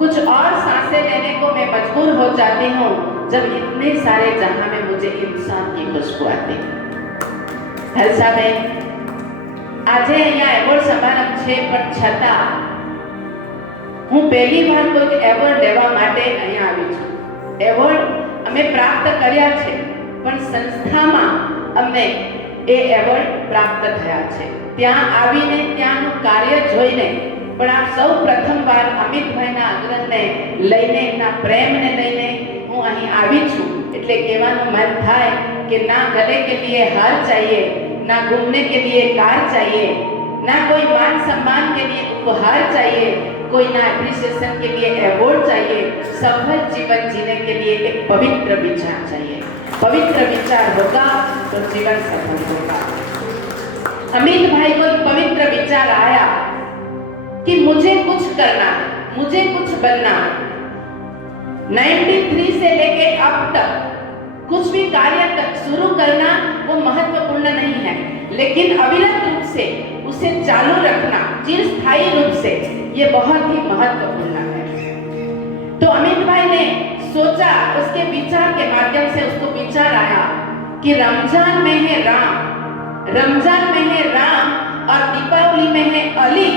कुछ और सांसें लेने को मैं मजबूर हो जाती हूँ जब इतने सारे जहां में मुझे इंसान की खुशबू आती. હર્ષાબેન, આજે અહીંયા એવોર્ડ સમારંભ છે, પણ છતાં હું પહેલી વાર કોઈ એવોર્ડ લેવા માટે અહીંયા આવી છું. એવોર્ડ અમે પ્રાપ્ત કર્યા છે, પણ સંસ્થામાં અમને એ એવોર્ડ પ્રાપ્ત થયા છે. ત્યાં આવીને ત્યાંનું કાર્ય જોઈને પણ આ સૌ પ્રથમવાર અમિતભાઈના આગ્રહને લઈને, એમના પ્રેમને લઈને હું અહીં આવી છું. એટલે કહેવાનું મન થાય કે ના ગલે કે લીએ હાર चाहिए, ना घूमने के लिए कार चाहिए, ना कोई मान सम्मान के लिए उपहार चाहिए, कोई ना एप्रिसिएशन के लिए अवार्ड चाहिए. सफल जीवन जीने के लिए एक पवित्र विचार चाहिए. पवित्र विचार होगा तो जीवन सफल होगा. अमित भाई को एक पवित्र विचार आया कि मुझे कुछ करना है, मुझे कुछ बनना है. 93 से लेके अब तक कुछ भी कार्य शुरू करना वो महत्वपूर्ण नहीं है, लेकिन अविरत रूप से उसे चालू रखना, चिरस्थायी रूप से, ये बहुत ही महत्वपूर्ण है. तो अमित भाई ने सोचा, उसके विचार के माध्यम से उसको विचार आया कि रमजान में है राम, रमजान में है राम और दीपावली में है अली,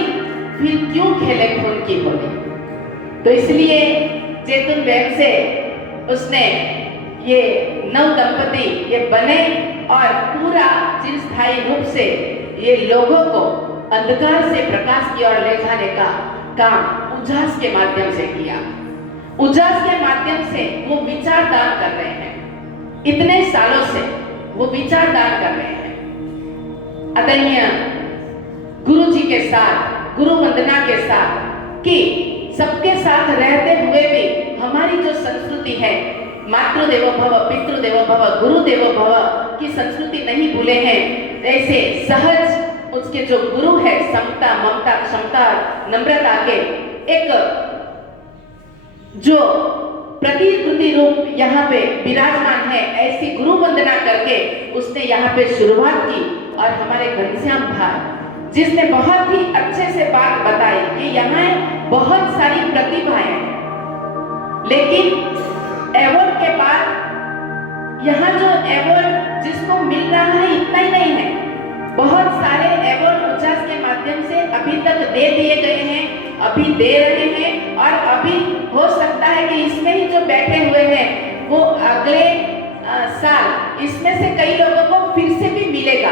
फिर क्यों खेले खून की होली. तो इसलिए जैतून बैग से उसने ये नव दंपति ये बने और पूरा चिरस्थायी रूप से ये लोगों को अंधकार से प्रकाश की ओर ले जाने का काम उजास के माध्यम से किया. उजास के माध्यम से वो विचारदान कर रहे हैं. इतने सालों से वो विचारदान कर रहे हैं. आदरणीय गुरु जी के साथ, गुरु वंदना के साथ, कि सबके साथ रहते हुए भी हमारी जो संस्कृति है, मातृदेवो भव, पितृदेवो भव, गुरुदेवो भव की संस्कृति नहीं भूले हैं. ऐसे सहज उसके जो गुरु है, समता, ममता, क्षमता, नम्रता के एक जो प्रतिकृति रूप यहाँ पे विराजमान है, ऐसी गुरु वंदना करके उसने यहाँ पे शुरुआत की। और हमारे घनश्याम भाई जिसने बहुत ही अच्छे से बात बताई कि यहाँ बहुत सारी प्रतिभाएं हैं, लेकिन अवार्ड के बाद यहाँ जो अवार्ड जिसको मिल रहा है इतना ही नहीं है, बहुत सारे अवार्ड उजास के माध्यम से अभी तक दे दिए गए हैं, अभी दे रहे हैं, और अभी हो सकता है कि इसमें ही जो बैठे हुए हैं वो अगले साल इसमें से कई लोगों को फिर से भी मिलेगा।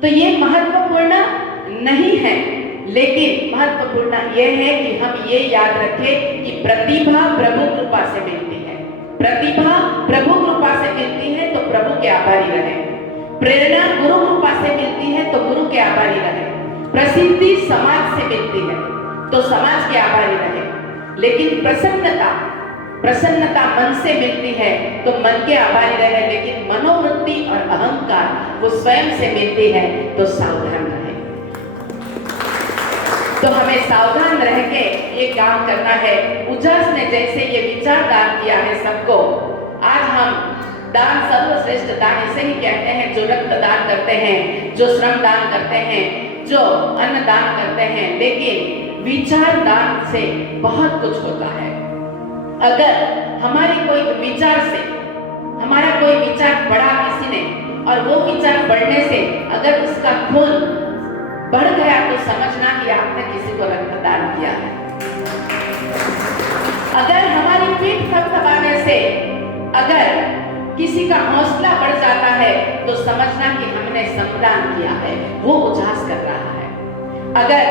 तो ये महत्वपूर्ण नहीं है, लेकिन महत्वपूर्ण ये है कि हम ये याद रखें कि प्रतिभा प्रभु कृपा से मिलती है। प्रतिभा प्रभु कृपा से मिलती है तो प्रभु के आभारी रहे। प्रेरणा गुरु कृपा से मिलती है तो गुरु के आभारी रहे। प्रसिद्धि समाज से मिलती है तो समाज के आभारी रहे। लेकिन प्रसन्नता मन से मिलती है तो मन के आभारी रहे। लेकिन मनोवृत्ति और अहंकार वो स्वयं से मिलती है तो सावधान रहे। तो हमें सावधान रह के ये काम करना है। उजास ने जैसे ये विचार दान किया है सबको, आज हम दान सर्वश्रेष्ठ दान इसे ही कहते हैं, जो रक्त दान करते हैं, जो श्रम दान करते हैं, जो अन्न दान करते हैं। लेकिन विचार दान से बहुत कुछ होता है। अगर हमारे कोई विचार से, हमारा कोई विचार बढ़ा किसी ने, और वो विचार बढ़ने से अगर उसका खून बढ़ गया तो समझना कि आपने किसी को रक्तदान किया है। अगर हमारी पीठ थपथपाने से अगर किसी का हौसला बढ़ जाता है तो समझना कि हमने श्रमदान किया है, वो उजास कर रहा है। अगर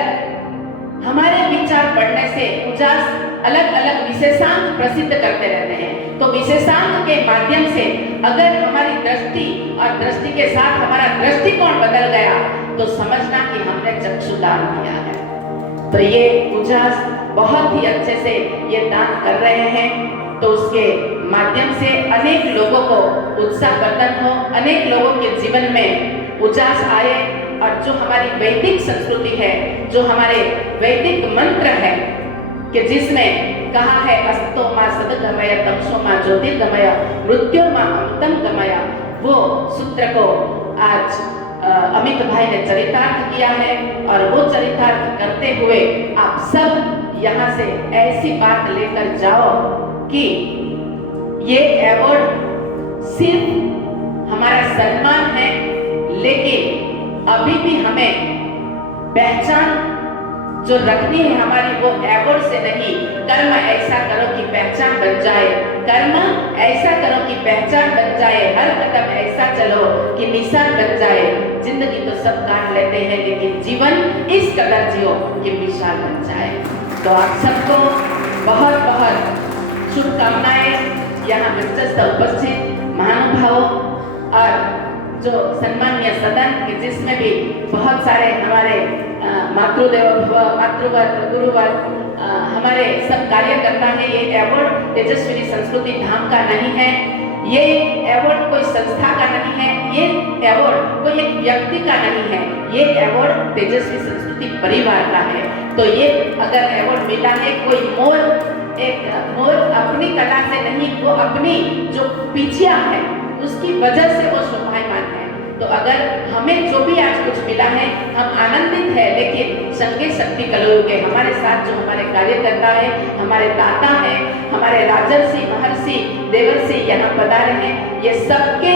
हमारे विचार बढ़ने से उजास अलग अलग विशेषांक प्रसिद्ध करते रहते हैं, तो विशेषांक के माध्यम से अगर हमारी दृष्टि और दृष्टि के साथ हमारा दृष्टिकोण बदल गया तो समझना कि हमने चक्षुदान किया है। तो ये उजास बहुत ही अच्छे से ये दान कर रहे हैं, तो उसके माध्यम से अनेक लोगों को उत्साहवर्धन हो, अनेक लोगों के जीवन में उजास आए। और जो हमारी वैदिक संस्कृति है, जो हमारे वैदिक मंत्र है कि जिसमें कहा है अस्तो मां सदगमय तमसो मां ज्योतिर्गमय मृत्योर्मा अमृतम गमय, वो सूत्र को आज अमित भाई ने चरितार्थ किया है। और वो चरितार्थ करते हुए आप सब यहाँ से ऐसी बात लेकर जाओ कि ये अवार्ड सिर्फ हमारा सम्मान है, लेकिन अभी भी हमें पहचान जो रखनी है हमारी, वो अवार्ड से नहीं, कर्म ऐसा करो कि पहचान बन जाए, कर्म ऐसा करो कि पहचान बन जाए, हर कदम ऐसा चलो कि निशान बन जाए। जिंदगी तो सब काट लेते हैं, लेकिन जीवन इस कदर जियो कि मिसाल बन जाए। तो आप सबको बहुत बहुत शुभकामनाएं। यहाँ मंचस्थ उपस्थित महानुभावों और जो सम्मानीय सदन के जिसमें भी बहुत सारे हमारे मातृदेव भव, मातृवत, गुरुवत हमारे सब कार्यकर्ता हैं। ये अवार्ड तेजस्विनी संस्कृति धाम का नहीं है, ये अवार्ड कोई संस्था का नहीं है, ये अवार्ड कोई एक व्यक्ति का नहीं है, ये अवार्ड तेजस्वी संस्कृति परिवार का है। तो ये अगर अवार्ड मिला है, कोई मोल अपनी कला से नहीं, वो अपनी जो पीछिया है उसकी वजह से वो शोभायमान है। तो अगर हमें जो भी आज कुछ मिला है हम आनंदित है, लेकिन संगे शक्ति कलयुग के हमारे साथ जो हमारे कार्यकर्ता है, हमारे दाता है, हमारे राजर्षि महर्षि देवर्षि यहाँ पधारे हैं, ये सबके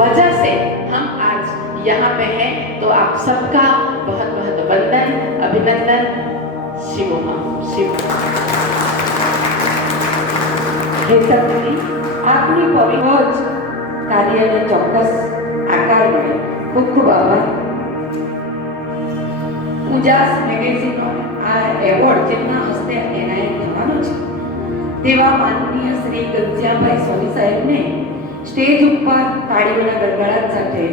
वजह से हम आज यहाँ पे हैं। तो आप सबका बहुत बहुत वंदन, अभिनंदन। शिव આપની પવિત્ર કાર્યને ચોક્કસ આકાર મળે. ખૂબ ખૂબ આભાર. ઉજાસ મેગેઝિનનો આ એવોર્ડ જેમના હસ્તે એનાયત થવાનો છે તેવા માનનીય શ્રી ઘનશ્યામભાઈ સ્વામી સાહેબને સ્ટેજ ઉપર તાળીઓના ગડગડાટ સાથે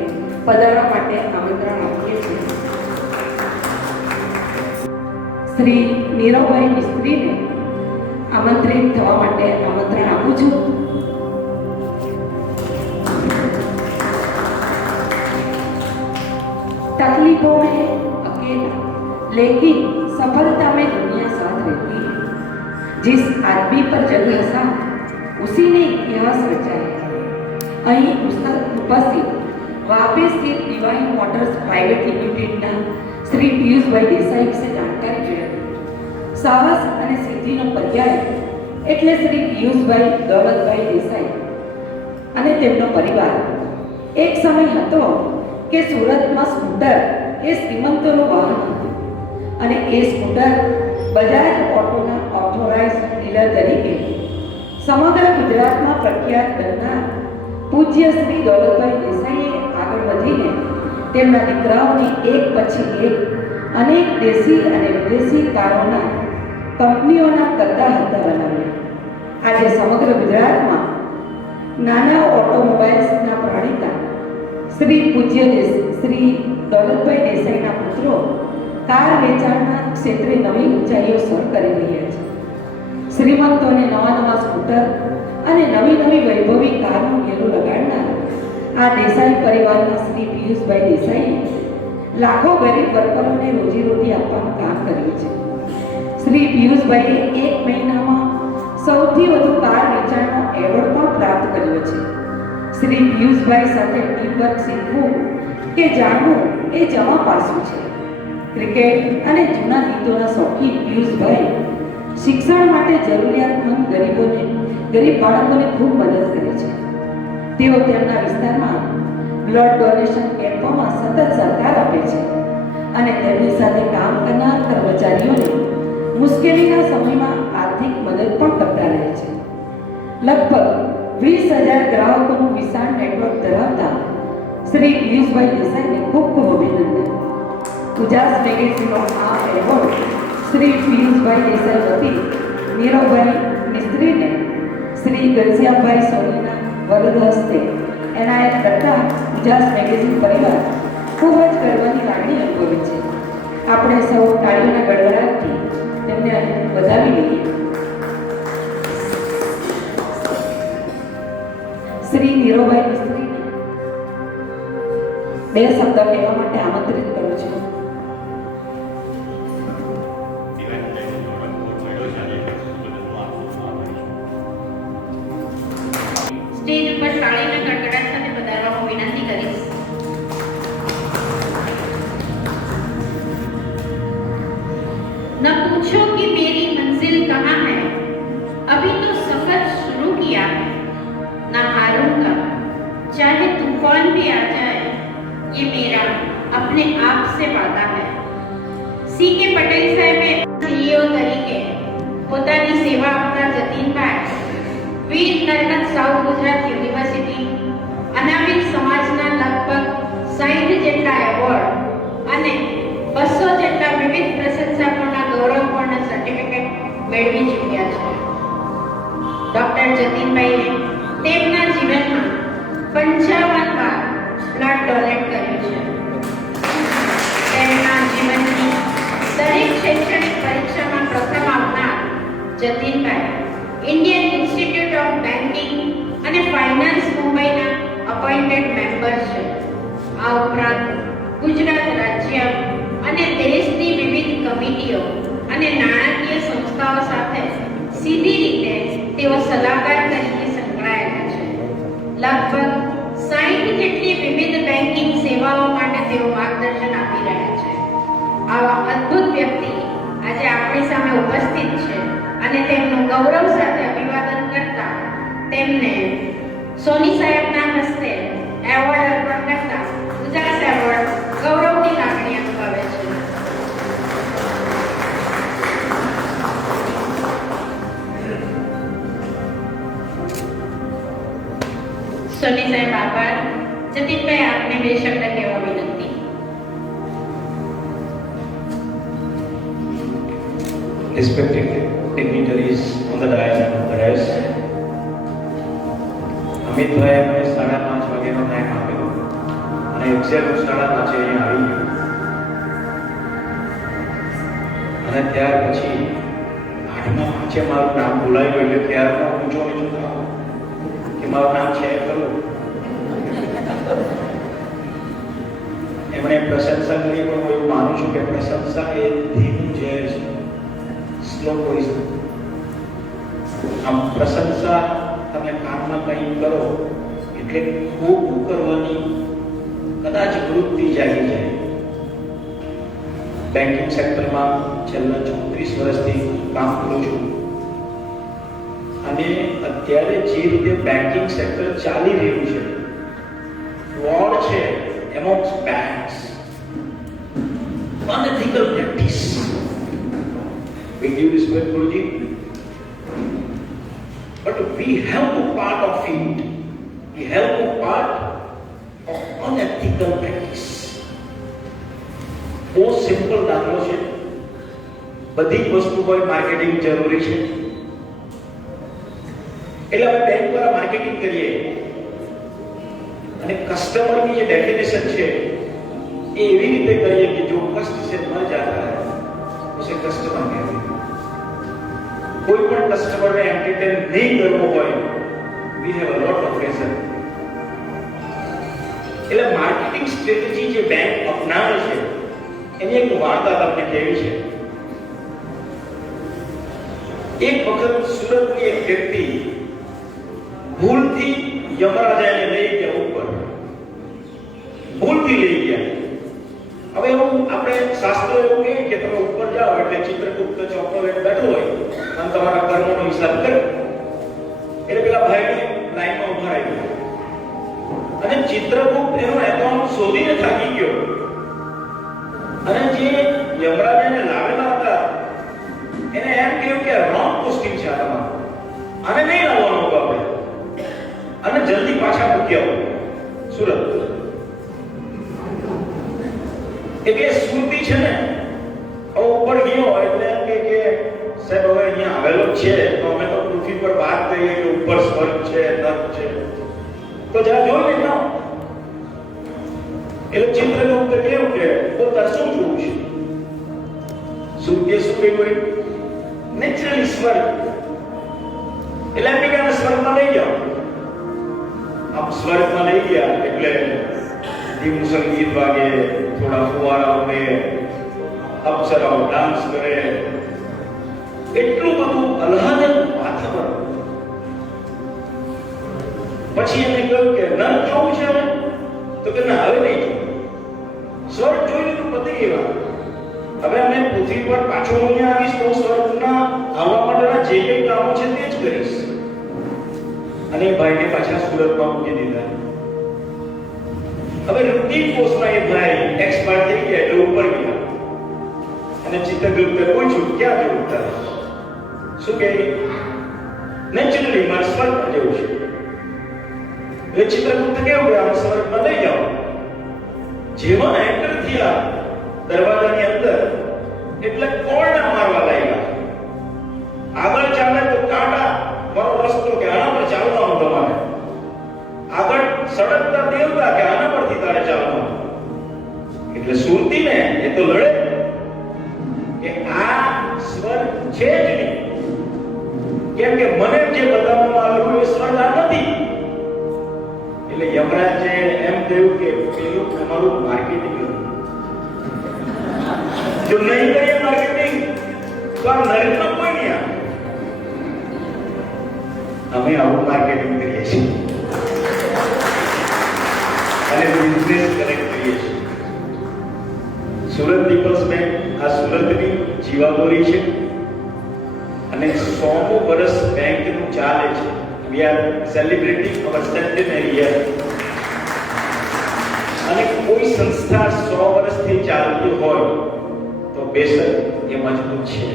પધારવા માટે આમંત્રણ આપીએ છીએ. શ્રી નીરવભાઈ મિસ્ત્રીને આમંત્રિત થવા માટે આમંત્રણ આપું છું. तकलीफों में अकेला, लेकिन सफलता में दुनिया साथ रहती है. जिस आदमी पर जग हंसा उसी ने इतिहास रचाया है। અહીં ઉપસ્થિત વાપી સ્થિત ડિવાઇન મોટર્સ પ્રાઇવેટ લિમિટેડના શ્રી પિયુષભાઈ દેસાઈ વિશે જાણકારી મેળવી. સાહસ અને સિદ્ધિનો પર્યાય એટલે શ્રી પિયુષભાઈ દોલતભાઈ દેસાઈ અને તેમનો પરિવાર. એક સમય હતો કે સુરતમાં સ્કૂટર એ શ્રીમંતોનું વાહન હતું અને એ સ્કૂટર બજાજ ઓટોના ઓથોરાઇઝ ડીલર તરીકે સમગ્ર ગુજરાતમાં પ્રખ્યાત બનનાર પૂજ્ય શ્રી દોલતભાઈ દેસાઈએ આગળ વધીને તેમના દીકરાઓની એક પછી એક અનેક દેશી અને વિદેશી કારોના કંપનીઓના કરતા હતા બનાવ્યા. આજે સમગ્ર ગુજરાતમાં નાના ઓટોમોબાઈલ્સના પ્રણેતા શ્રી પૂજ્ય શ્રી દોલતભાઈ દેસાઈના પુત્રો કાર વેચાણના ક્ષેત્રે નવી ઊંચાઈઓ સર કરી રહ્યા છે. શ્રીમંતોને નવા નવા સ્કૂટર અને નવી નવી વૈભવી કારનું ઘેરું લગાડનાર આ દેસાઈ પરિવારના શ્રી પિયુષભાઈ દેસાઈએ લાખો ગરીબ વર્કરોને રોજીરોટી આપવાનું કામ કર્યું છે. શ્રી પિયુષભાઈએ એક મહિનામાં સૌથી વધુ કાર વેચાણનો એવોર્ડ પણ પ્રાપ્ત કર્યો છે. શ્રી પિયુષભાઈ સાથે ટીમવર્ક શીખવું કે જાણવું એ જમા પાસું છે. ક્રિકેટ અને જૂના ગીતોના શોખીન પિયુષભાઈ શિક્ષણ માટે જરૂરિયાતમંદ ગરીબ બાળકોને ખૂબ મદદ કરે છે. તેઓ તેમના વિસ્તારમાં બ્લડ ડોનેશન કેમ્પોમાં સતત સહકાર આપે છે અને તેમની સાથે કામ કરનાર કર્મચારીઓને મુશ્કેલીના સમયમાં આર્થિક મદદ પણ કરતા રહે છે. લગભગ 20,000 ગ્રાહકોનું વિશાળ નેટવર્ક ધરાવતા શ્રી પિયુષભાઈ દેસાઈને ખૂબ ખૂબ અભિનંદન. ઉજાસ મેગેઝીનનો આ એવોર્ડ શ્રી પિયુષભાઈ દેસાઈ વતી નીરવભાઈ મિસ્ત્રીને શ્રી ઘનશ્યામભાઈ સોનીના વરદ હસ્તે એનાયત કરતા ઉજાસ મેગેઝીન પરિવાર ખૂબ જ ગર્વની લાગણી અનુભવે છે. આપણે સૌ તાળીઓના ગડગડાટથી તેમને વધાવી લઈએ. શ્રી નીરવભાઈ મિસ્ત્રીને બે શબ્દ કહેવા માટે આમંત્રિત કરું છું. સ્ટેજ ઉપર તાળીના ગડગડાટ સાથે પધારવા હું વિનંતી કરીશ. न पूछो कि मेरी मंजिल कहाँ है, अभी तो सफर शुरू किया है. ना हारूंगा चाहे तूफान भी आ जाए, ये मेरा अपने आप से वादा है. સી કે પટેલ સાહેબે સીઈઓ તરીકે પોતાની સેવા આપતા જતીનભાઈ વીર નર્મદ સાઉથ ગુજરાત યુનિવર્સિટી અનાવિલ સમાજના લગભગ 60 જેટલા એવોર્ડ અને 200 જેટલા વિવિધ પ્રશંસકોના ગૌરવપૂર્ણ સર્ટિફિકેટ મેળવી ચૂક્યા છે. ડોક્ટર જતીનભાઈએ તેમના જીવનમાં 55 વાર બ્લડ ડોનેટ કર્યું છે. તેમના જીવનની દરેક શૈક્ષણિક પરીક્ષામાં પ્રથમ આવનાર જતીનભાઈ ઇન્ડિયન ઇન્સ્ટિટ્યૂટ ઓફ બેન્કિંગ અને ફાઇનાન્સ મુંબઈના અપોઇન્ટેડ મેમ્બર છે. આ ઉપરાંત ગુજરાત રાજ્ય અને દેશની વિવિધ કમિટીઓ અને નાણાકીય સંસ્થાઓ સાથે સીધી રીતે તેઓ સલાહકાર તરીકે સંકળાયેલા છે. લગભગ 60 જેટલી વિવિધ બેન્કિંગ સેવાઓ માટે તેઓ માર્ગદર્શન આપી રહ્યા છે. આવા અદ્ભુત વ્યક્તિ આજે આપણી સામે ઉપસ્થિત છે અને તેમનું ગૌરવ સાથે અભિવાદન કરતા તેમને સોની સાહેબના હસ્તે એવોર્ડ અર્પણ કરતા ઉજાસ એવોર્ડ ગૌરવની લાગણી અનુભવે છે. સોની સાહેબ આભાર. જતીનભાઈ આપને બે શબ્દ કહેવા વિનંતી. Respected dignitaries on the dais and on the rest, Amitbhai અમને 5:30 વાગ્યાનો ટાઈમ આપેલો અને એક્ઝેક્ટ 5:30 અહીંયા આવી ગયો. અને ત્યાર પછી 8મા પાંચે મારું નામ બોલાવ્યું એટલે ત્યારનો ઊંચો નીચો થાવ કે મારું નામ છે ખરું. એમણે પ્રશંસા કરી, પણ હું એવું માનું છું કે પ્રશંસા એ ધીમું ઝેર છે, સ્લો પોઈઝન. આમ પ્રશંસા તમે કામમાં કંઈ કરો એટલે ખોટું કરવાની કદાચ વૃત્તિ જાગી જાય. બેન્કિંગ સેક્ટરમાં છેલ્લા 34 વર્ષથી કામ કરું છું અને અત્યારે જે રીતે બેન્કિંગ સેક્ટર ચાલી રહ્યું છે, ફ્રોડ છે amongst banks, unethical practice. With due respect, Guruji, but we have to part of it. We have to part of unethical practice. બહુ સિમ્પલ દાખલો છે. બધી જ વસ્તુ પર માર્કેટિંગ જરૂરી છે. એટલે આપણે બેંક દ્વારા માર્કેટિંગ કરીએ અને કસ્ટમરની જે ડેફિનેશન છે એ એવી રીતે કરીએ કે જો કષ્ટ से मर जाता है उसे कस्टमर कहते हैं. कोई પણ કસ્ટમરને એન્ટરટેન નહીં કરવો હોય, we have a lot of reason. એટલે માર્કેટિંગ સ્ટ્રેટેજી જે બેંક અપનાવે છે એની એક વાર્તા તમને કહેવી છે. એક વખત સુરતની એક વ્યક્તિ ભૂલથી યમરાજાને લઈ ગયા ઉપર, ભૂલથી લઈ ગયા. હવે એવું આપણે શાસ્ત્રો એવું કહે કે તમે ઉપર જાઓ એટલે ચિત્રગુપ્ત ચોકનો બેઠો હોય અને તમારા કર્મનો હિસાબ કરે. એટલે પેલા ભાઈને લાઈનમાં ઉભા રહી ગયા અને ચિત્રગુપ્ત એનો એકાઉન્ટ શોધીને થાકી ગયો અને જે યમરાજાને લાવેલા હતા એને એમ કહ્યું કે રોંગ પોસ્ટિંગ છે આમાં, આને નહીં લાવવાનો આપણે અને જલ્દી પાછા મૂકી આવો સુરત. એટલે સુરતી છે ને ઉપર ગયો એટલે એમ કે સાહેબ હવે અહીંયા આવેલો છે તો અમે તો પૃથ્વી પર વાત કરીએ કે ઉપર સ્વર્ગ છે, નર્ક છે, તો જરા જોઈ લેજો. એટલે ચિત્રગુપ્ત કેવું કે તો તાર શું જોવું છે? સુરતીએ શું કહ્યું? નેચરલી સ્વર્ગ. એટલે એમ કે સ્વર્ગમાં લઈ જાઓ. આમ સ્વર્ગમાં લઈ ગયા એટલે ધીમું સંગીત વાગે, થોડા ફુવારા ઉડે, અપ્સરાઓ ડાન્સ કરે, એટલું બધું આહ્લાદક વાતાવરણ. પછી એને કહ્યું કે નર્ક જોવું છે તો કે ના હવે નહીં જોવું. સ્વર્ગ જોઈ લીધું, પતી ગઈ વાત. હવે અમે પૃથ્વી પર પાછો અહીંયા આવીશ તો સ્વર્ગના આવવા માટેના જે કંઈ કામો છે તે જ કરીશ. અને ભાઈને પાછા સુરતમાં મૂકી દીધા. હવે ઋતિક કોષમાં એ ભાઈ એક્સપર્ટ થઈ ગયા એટલે ઉપર ગયા અને ચિત્રગુપ્તે પૂછ્યું ક્યાં જવું તારે? શું કહે? નેચરલી મારે સ્વર્ગમાં જવું છે. એટલે ચિત્રગુપ્ત કેવું કે આને સ્વર્ગમાં લઈ જાઓ. જેવા એન્ટર થયા દરવાજાની અંદર એટલે કોળના મારવા લાગ્યા. આગળ ચાલે તો કાંટા મારો રસ્તો કે આના પર ચાલવાનું તમારે, આગળ સડકતા દેવતા કે આના પરથી તારે ચાલવાનું. એટલે સુરતી ને એ તો લડે કે આ સ્વર્ગ છે જ નહીં, કેમ કે મને જે બતાવવામાં આવ્યું એ સ્વર્ગ આ નથી. એટલે યમરાજે એમ કહ્યું કે પેલું તમારું માર્કેટિંગ જો નહીં કરીએ માર્કેટિંગ તો આ નરકમાં કોઈ નહીં આવે. અમે આવું માર્કેટિંગ કરીએ છીએ અને બિઝનેસ કનેક્ટ કરીએ છીએ. સુરત પીપલ્સ બેંક આ સુરતની જીવાદોરી છે અને 100મું વર્ષ બેંકનું ચાલે છે. We are celebrating our centenary year. અને કોઈ સંસ્થા 100 વર્ષથી ચાલતી હોય તો બેશક એ મજબૂત છે.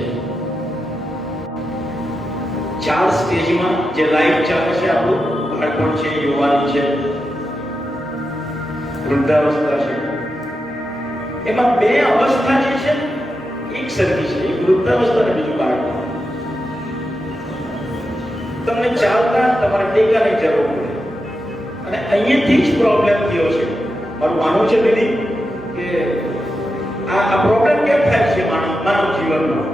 4 સ્ટેજમાં જે લાઈફ ચાલે છે, આપણું બાળપણ છે, યુવાની છે, વૃદ્ધાવસ્થા છે. એમાં 2 અવસ્થા જે છે એક સરખી છે, એક વૃદ્ધાવસ્થા અને બીજું બાળપણ. તમને ચાલતા તમારે ટેકાની જરૂર પડે અને અહીંયાથી જ પ્રોબ્લેમ થયો છે. મારું માનવું છે દીદી કે આ પ્રોબ્લેમ કેમ થાય છે માનવ જીવનમાં?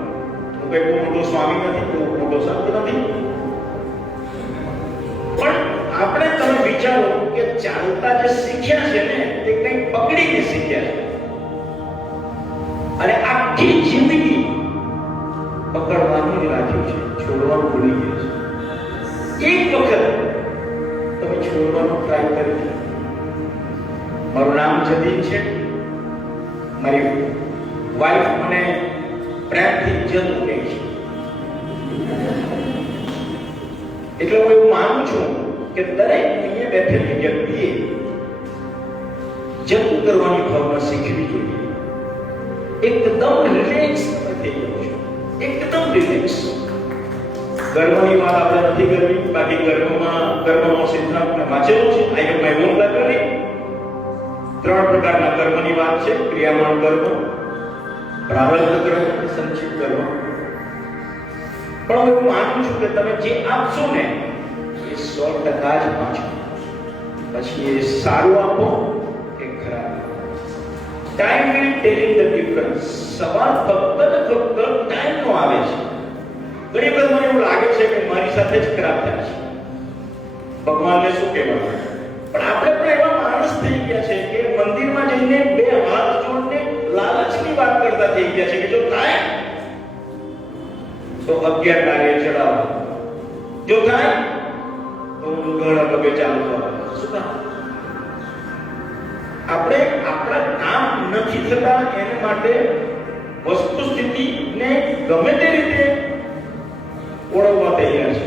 હું કોઈ બહુ મોટો સ્વામી નથી, બહુ મોટો સંત નથી, પણ આપણે તમે વિચારો કે ચાલતા જે શીખ્યા છે ને તે કંઈક પકડીને શીખ્યા છે અને આખી જિંદગી પકડવાનું જ રાખ્યું છે, છોડવાનું ભૂલી ગયા છે. એક વખત બોલવાનો ટ્રાય કરી. મારું નામ જતીન છે. મારી વાઈફ મને પ્રેમથી જતું કહે છે. એટલે હું એવું માનું છું કે દરેક અહીંયા બેઠેલી વ્યક્તિએ જતું કરવાની ભાવના શીખવી જોઈએ. એકદમ રિલેક્સ થઈ જવું છે, એકદમ રિલેક્સ. કર્મની વાત આપણે નથી કરવી, બાકી કર્મનો સિદ્ધાંત આપણે વાંચેલો છે. I have my own library. 3 પ્રકારના કર્મની વાત છે: ક્રિયામાન કર્મ, પ્રારબ્ધ કર્મ, સંચિત કર્મ. પણ હું માનું છું કે તમે જે આપશો ને એ 100% જ પાછો. પછી એ સારું આપો કે ખરાબ. Time will telling the difference. સવાલ ફક્ત ટાઈમનો આવે છે. ઘણી વખત મને એવું લાગે છે કે મારી સાથે જ ખરાબ થાય છે, ભગવાનને શું કહેવાનું. પણ આપણે પણ એવા માણસ થઈ ગયા છે કે મંદિરમાં જઈને 2 હાથ જોડીને લાલચની વાત કરતા થઈ ગયા છે કે જો થાય તો 11 નારિયેળ ચડાવો, જો થાય તો ઘણા પગે ચાલતો. શું કામ? આપણે આપણા કામ નથી થતા એને માટે વસ્તુ સ્થિતિને ગમે તે રીતે ઓળખવા તૈયાર છે.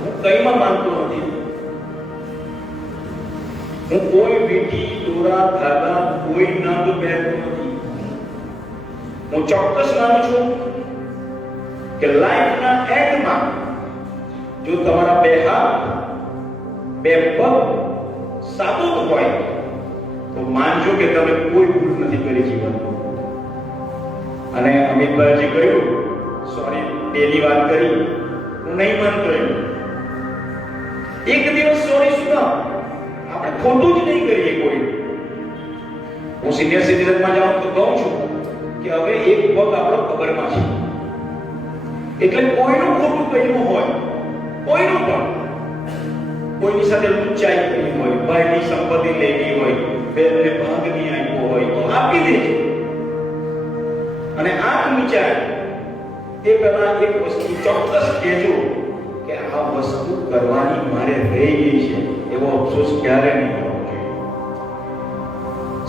હું કઈમાં માનતો નથી. હું કોઈ વીંટી, દોરા, ધાગા, કોઈ નંગ પહેરતો નથી. હું ચોક્કસ માનું છું કે લાઈફના એન્ડમાં જો તમારા 2 હાથ 2 પગ સાબુત હોય તો માનજો કે તમે કોઈ ભૂલ નથી કરી જીવનમાં. અને અમિતભાઈ કહ્યું, સોરી ડેની વાત કરી, હું નહીં માનતો એમ. એક દિવસ સોરી શું આપણે ખોટું જ નહીં કરીએ કોઈ. હું સિનિયર સિટીઝનમાં જાઉં તો કહું છું કે હવે એક પગ આપણો કબરમાં છે, એટલે કોઈનું ખોટું કર્યું હોય, કોઈનું પણ, કોઈની સાથે લુચ્ચાઈ કરી હોય, ભાઈની સંપત્તિ લેવી હોય, બેનને ભાગ નહીં આપ્યો હોય તો આપી દેજો. અને આંખ વિચાર એ પહેલા એક વસ્તુ ચોક્કસ કહેજો કે આ વસ્તુ કરવાની મારે રહી ગઈ છે, એવો અફસોસ ક્યારે નહીં કરવો જોઈએ.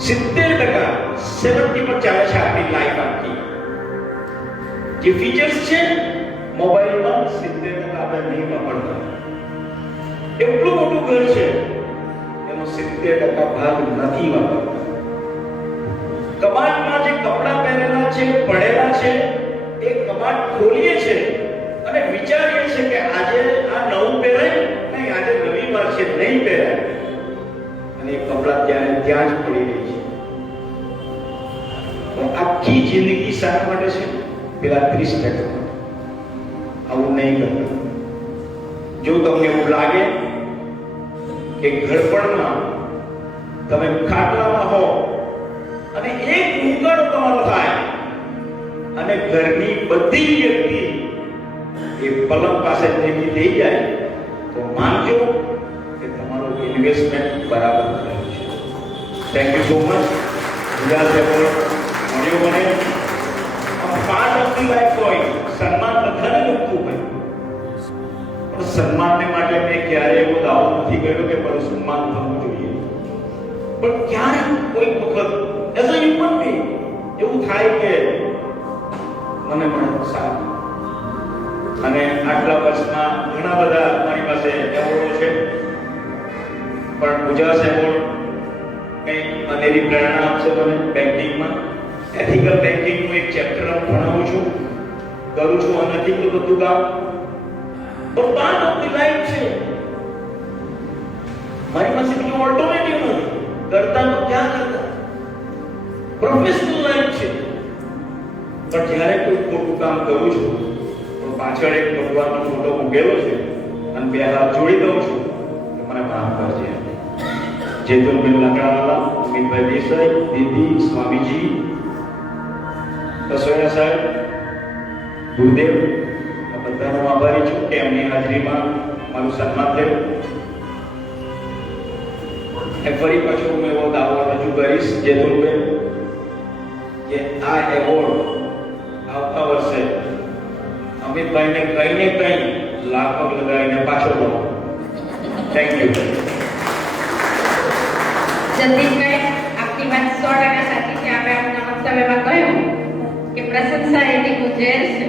70% પર ચાલે છે આપણી લાઈફ. આખી જે ફીચર્સ છે મોબાઈલમાં 70% આપણે નહીં વાપરતા. એટલું મોટું ઘર છે એનો 70% ભાગ નથી વાપરતા. કબાટમાં જે કપડાં પહેરેલા છે, પડેલા છે, એ કબાટ ખોલીએ છે અને વિચારીએ છે કે આજે આ નવું પહેરાય, નહીં આજે રવિવાર છે નહીં પહેરાય, અને એ કપડાં ત્યાં જ પડી રહી છે. તો આખી જિંદગી શાના માટે છે? પેલા 30%. આવું નહીં કરતા. જો તમને એવું લાગે કે ઘડપણમાં તમે ખાટલામાં હો અને એક ઉંગાડો તમારો થાય અને ઘરની બધી વ્યક્તિ એ પલંગ પાસે ભેગી થઈ જાય તો માનજો કે તમારું ઇન્વેસ્ટમેન્ટ બરાબર થયું છે. Thank you so much. Gujarat paper મળ્યો મને. પાર્ટ ઓફ ધી લાઈફ હોય, સન્માન બધાને ગમતું હોય, પણ સન્માનને માટે મેં ક્યારેય એવો દાવો નથી કર્યો કે મારું સન્માન થવું જોઈએ. પણ ક્યારે કોઈ વખત એઝ અ હ્યુમન બીંગ એવું થાય કે મને પણ સારું. અને આટલા વર્ષમાં ઘણા બધા મારી પાસે એવોર્ડો છે, પણ ગુજરાત એવોર્ડ કંઈ અનેરી પ્રેરણા આપશે મને બેન્કિંગમાં. એથિકલ બેન્કિંગનું એક ચેપ્ટર હું ભણાવું છું, કરું છું. અનએથિકલ બધું કામ તો પાર્ટ ઓફ ધી લાઈફ છે. મારી પાસે કોઈ ઓલ્ટરનેટિવ નથી. કરતા તો ક્યાં કરતા, પ્રોફેશનલ લાઈફ છે. પણ જ્યારે કોઈ ખોટું કામ કરું છું તો પાછળ એક ભગવાનનો ફોટો મૂકેલો છે અને 2 હાથ જોડી દઉં છું કે મને માફ કરજે. જેતુલબેન લાકડાવાલા, અમિતભાઈ દેસાઈ, દીદી, સ્વામીજી, કસોયા સાહેબ, ગુરુદેવ, આ બધાનો આભારી છું કે એમની હાજરીમાં મારું સન્માન થયું. ફરી પાછું હું એવો દાવો રજૂ કરીશ જેતુલબેન કે આ એવોર્ડ આવતા વર્ષે અમિતભાઈને કંઈ ને કંઈ લાખ લગાવીને પાછો લો. Thank you. જગદીશભાઈ, આપની વાત 100% સાચી છે. આપણે આપણા વક્તવ્યમાં કહ્યું કે પ્રશંસા એ દીકું ઝેર છે,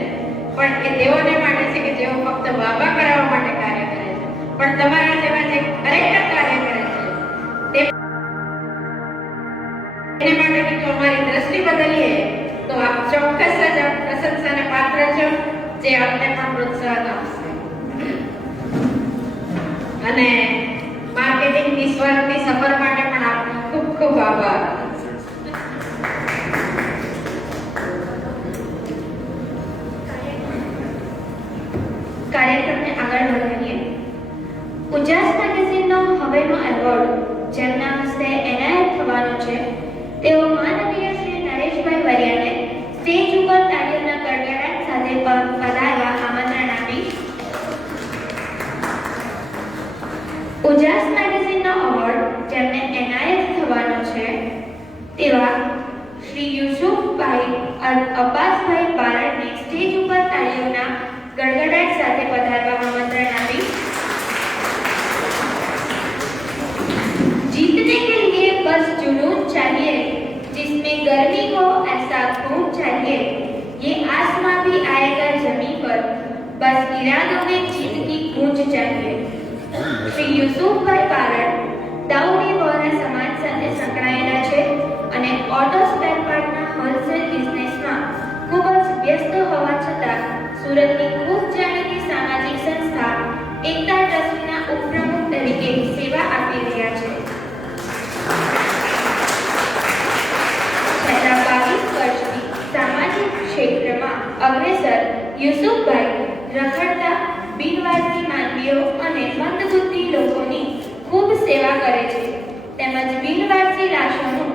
પણ એ તેઓને માટે છે કે જેઓ ફક્ત વાહવા કરાવવા માટે કાર્ય કરે છે. પણ તમારા જેવા જે ખરેખર કાર્ય કરે છે તેને માટે જો અમારી દ્રષ્ટિ બદલીએ તો આપ ચોક્કસ જ આપ પ્રશંસાને પાત્ર છો, જે આપને પણ પ્રોત્સાહન આપશે. અને માર્કેટિંગ નિષ્ફળની સફર માટે પણ આપનો ખૂબ ખૂબ આભાર. કાર્યક્રમને આગળ વધારીએ. ઉજાસ મેગેઝિનનો હવેનો એવોર્ડ જેમના હસ્તે એનાયત થવાનો છે તેઓ માનનીય શ્રી નરેશભાઈ વરિયાને સ્ટેજ ઉપર તાળીઓના ગડગડાટ સાથે પધારવા આમંત્રણ આપીશ. ઉજાસ મેગેઝિનનો એવોર્ડ જેમને એનાયત થવાનો છે તેવા શ્રી યુસુફભાઈ અબ્બાસભાઈ બારડને સ્ટેજ ઉપર તાળીઓના गड़गड़ाहट સાથે પધારવા આમંત્રણ આપીશ. जीतने के लिए बस जुनून चाहिए, जिसमें गर्मी हो ऐसा खून चाहिए, ये आसमां भी आएगा जमीन पर, बस इरादों में जीत की गूंज चाहिए. श्री યુસુફભાઈ બારડ દાઉદી વોરા સમાજ સાથે સંકળાયેલા છે અને ઓટો સ્પેર પાર્ટના હોલસેલ બિઝનેસમાં ખૂબ જ વ્યસ્ત હોવા છતાં સુરતની ખૂબ જાણીતી સામાજિક સંસ્થા એકતા ટ્રસ્ટના ઉપપ્રમુખ તરીકે સેવા આપી રહ્યા છે. છેલ્લા 22 વર્ષથી સામાજિક ક્ષેત્રમાં અગ્રેસર યુસુફભાઈ રખડતા બિનવારસી માનવીઓ અને મંદબુદ્ધિ લોકોની ખૂબ સેવા કરે છે તેમજ બિનવારસી લાશોનું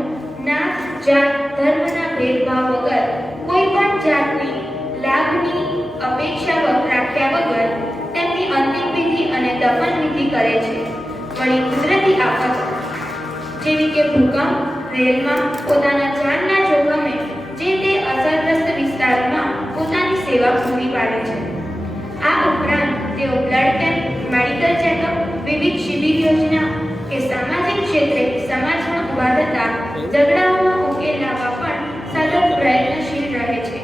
નાત, જાત, ધર્મના ભેદભાવ વગર કોઈ પણ જાતની લાભની અપેક્ષા રાખ્યા વગર તેમની અંતિમ વિધિ અને દફન વિધિ કરે છે. વળી કુદરતી આફત જેવી કે ભૂકંપ, રેલમાં પોતાના જાનના જોખમે જે તે અસરગ્રસ્ત વિસ્તારમાં પોતાની સેવા પૂરી પાડે છે. આ ઉપરાંત તેઓ બ્લડ કેમ્પ, મેડિકલ ચેકઅપ, વિવિધ શિબિર યોજના કે સામાજિક ક્ષેત્રે સમાજમાં ઉભા થતા ઝઘડાઓનો ઉકેલ લાવવા પણ સતત પ્રયત્નશીલ રહે છે.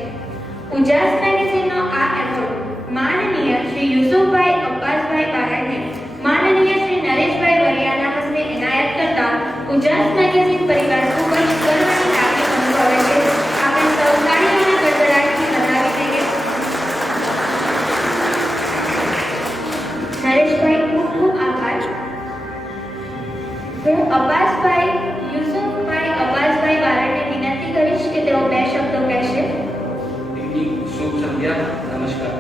ઉજાસ મેગેઝિનનો આ એવોર્ડ માનનીય શ્રી યુસુફભાઈ અબ્બાસભાઈ બારડને માનનીય શ્રી નરેશભાઈ વરિયાના હસ્તે એનાયત કરતા ઉજાસ મેગેઝિન પરિવાર ખૂબ જ ગર્વની લાગણી અનુભવે છે. આપણે સૌ તાળીઓના ગડગડાટથી વધાવી દઈએ. નરેશભાઈ ખૂબ ખૂબ આભાર. હું યુસુફભાઈ અબ્બાસભાઈ બારડને વિનંતી કરીશ કે તેઓ 2 શબ્દો કહેશે. શુભ સંધ્યા. નમસ્કાર.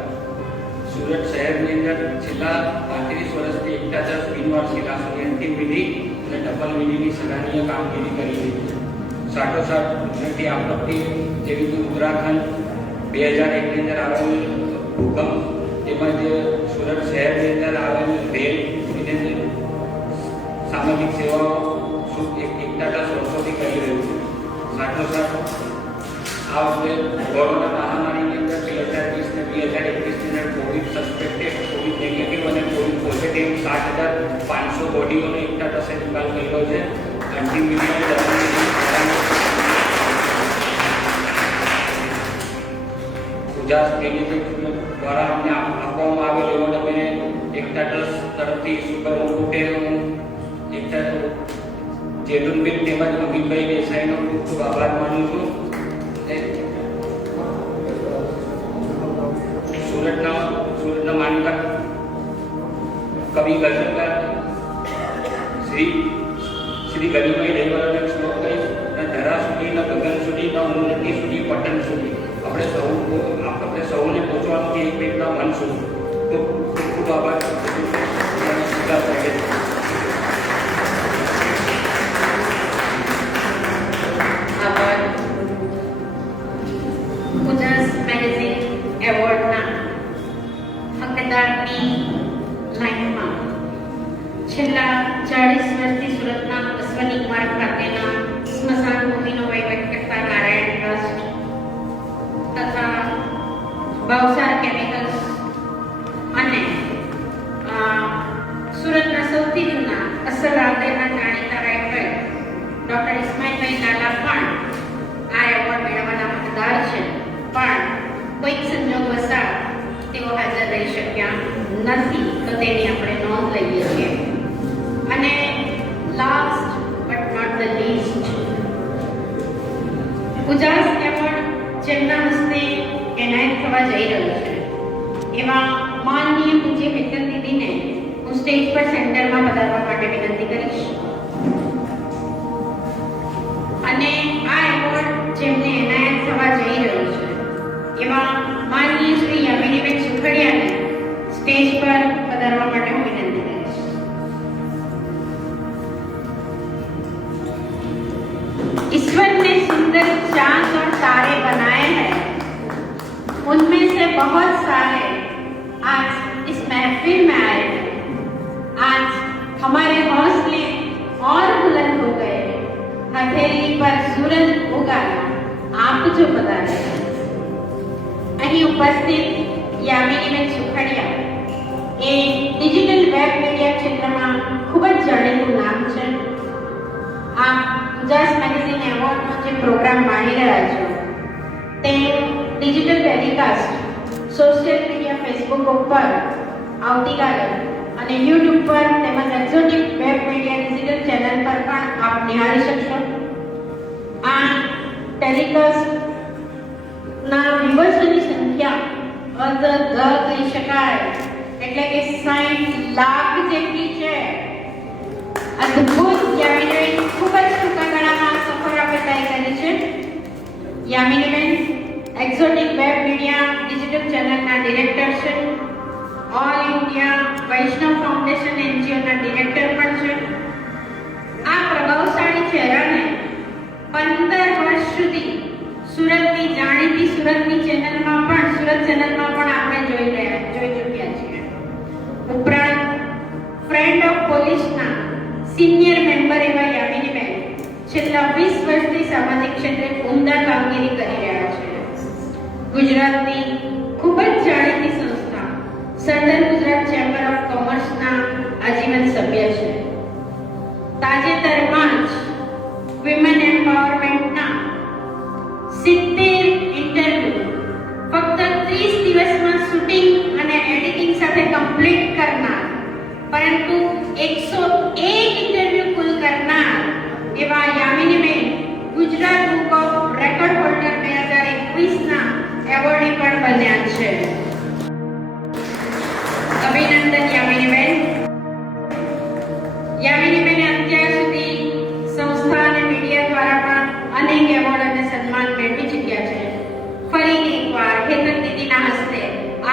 સુરત શહેરની અંદર છેલ્લા 35 વર્ષથી એકતા ટ્રસ્ટ બિનવારસી લાશોની અંતિમ વિધિ અને ડબલ વિધિની સરાહનીય કામગીરી કરી રહી છે. સાથોસાથ કુદરતી આપત્તિ જેવી કે ઉત્તરાખંડ, 2001ની અંદર આવેલ ભૂકંપ તેમજ સુરત શહેરની અંદર આવેલ રેલ વિવિધ સામાજિક સેવાઓ એકતા ટ્રસ્ટ વર્ષોથી કરી રહ્યું છે. સાથોસાથ આ વખતે કોરોના મહામારીની અંદર 2020 ને 2021ની અંદર કોવિડ સસ્પેક્ટેડ, કોવિડ નેગેટિવ અને કોવિડ પોઝિટિવ 7,500 બોડીઓનો એકતા ટ્રસ્ટે નિકાલ કર્યો છે. અંતિમ વિધિ ઉજાસ મેગેઝિન દ્વારા અમને આપવામાં આવેલ એવોર્ડ અમે એકતા ટ્રસ્ટ તરફથી સુપર મુકુટે એકતા જેતુનબેન તેમજ અમિતભાઈ દેસાઈનો ખૂબ ખૂબ આભાર માનું છું. સુરતના માનીતા કવિ ગઝલકાર શ્રી ગરીભાઈ દેવરાને શ્લોક કહીશ. ધરા સુધી, ગગન સુધી, ઉન્નતિ સુધી, પતન સુધી આપણે સૌને પહોંચવાનું છે એકબીજાના મન સુધી. ખૂબ ખૂબ આભાર. આભાર. ઉજાસ મેગેઝિન એવોર્ડના હકદારની લાઈનમાં છેલ્લા 40 વર્ષથી સુરતના અશ્વની માર્ગ ખાતેના સ્મશાન ભૂમિનો વહીવટ કરતા નારાયણ ટ્રસ્ટ તથા ભાવસાર કેમિકલ્સ અને સુરતના સૌથી જૂના અસલ રાંદેરના જાણીતા રાઇટર નથી તો તેની આપણે નોંધ લઈએ છીએ. અને last but not the least, Ujas award જેમના હસ્તે એનાયત થવા જઈ રહ્યું છે એવા માનનીય પૂજ્ય મિત્તલ દીદીને હું સ્ટેજ પર સેન્ટરમાં પધારવા માટે વિનંતી કરીશ. અને આ એવોર્ડ જેમને એનાયત થવા જઈ રહ્યું છે એવા માનનીય શ્રી યામિનીબેન સુખડિયાને स्टेज पर पधारवा માટે હું વિનંતી કરીશ. ईश्वर ने सुंदर चांद और तारे बनाए हैं, उनमें से बहुत सारे आज इस महफिल में आए हैं. आज हमारे हौसले और बुलंद हो गए. हथेली पर सूरज उगाया आप जो पधारे. અહીં ઉપસ્થિત યામિનીબેન સુખડિયા એ ડિજિટલ વેબ મીડિયા ક્ષેત્રમાં ખૂબ જ જાણીતું નામ છે. આ ઉજાસ મેગેઝિન એવોર્ડનો જે પ્રોગ્રામ માણી રહ્યા છો તેનું digital telecast social media Facebook ઉપર આવતીકાલે અને યુટ્યુબ પર તેમજ exotic web media digital channel પર પણ આપ નિહાળી શકશો. આ ટેલિકાસ્ટના વ્યુઅર્સની સંખ્યા કહી શકાય એટલે કે 60 લાખ જેટલી છે. અદ્ભુત યામિનીબેન ખૂબ જ ટૂંકા ગાળામાં સફર આપણે તય કરી છે. યામિનીબેન એક્ઝોટિક વેબ મીડિયા ડિજિટલ ચેનલના ડિરેક્ટર છે. ઓલ ઇન્ડિયા વૈષ્ણવ ફાઉન્ડેશન એનજીઓના ડિરેક્ટર પણ છે. આ પ્રભાવશાળી ચહેરાને 15 વર્ષ સુધી સુરતની જાણીતી સુરતની ચેનલમાં પણ આપણે જોઈ ચૂક્યા છીએ. ઉપરાંત ફ્રેન્ડ ઓફ પોલીસના સિનિયર મેમ્બર એવા યામિનીબેન છેલ્લા 20 વર્ષથી સામાજિક ક્ષેત્રે ઉમદા કામગીરી કરી રહ્યા છે. ગુજરાતની ખૂબ જ જાણીતી સંસ્થા સર્ધન ગુજરાત ચેમ્બર ઓફ કોમર્સના આજીવન સભ્ય છે. તાજેતરમાં જ વિમેન એમ્પાવરમેન્ટના 70 ઇન્ટરવ્યુ ફક્ત 30 દિવસમાં શૂટિંગ અને એડિટિંગ સાથે કમ્પ્લીટ કરનાર, પરંતુ 101 ઇન્ટરવ્યુ કુલ કરનાર એવા Yaminiben Gujarat book of record holder 2021ના એવોર્ડી પણ બન્યા છે. અભિનંદન યામિનીબેન. યામિનીબેને અત્યાર સુધી સંસ્થા અને મીડિયા દ્વારા પણ અનેક એવોર્ડ અને સન્માન મેળવી ચૂક્યા છે. ફરીથી એકવાર હેતલ દીદીના હસ્તે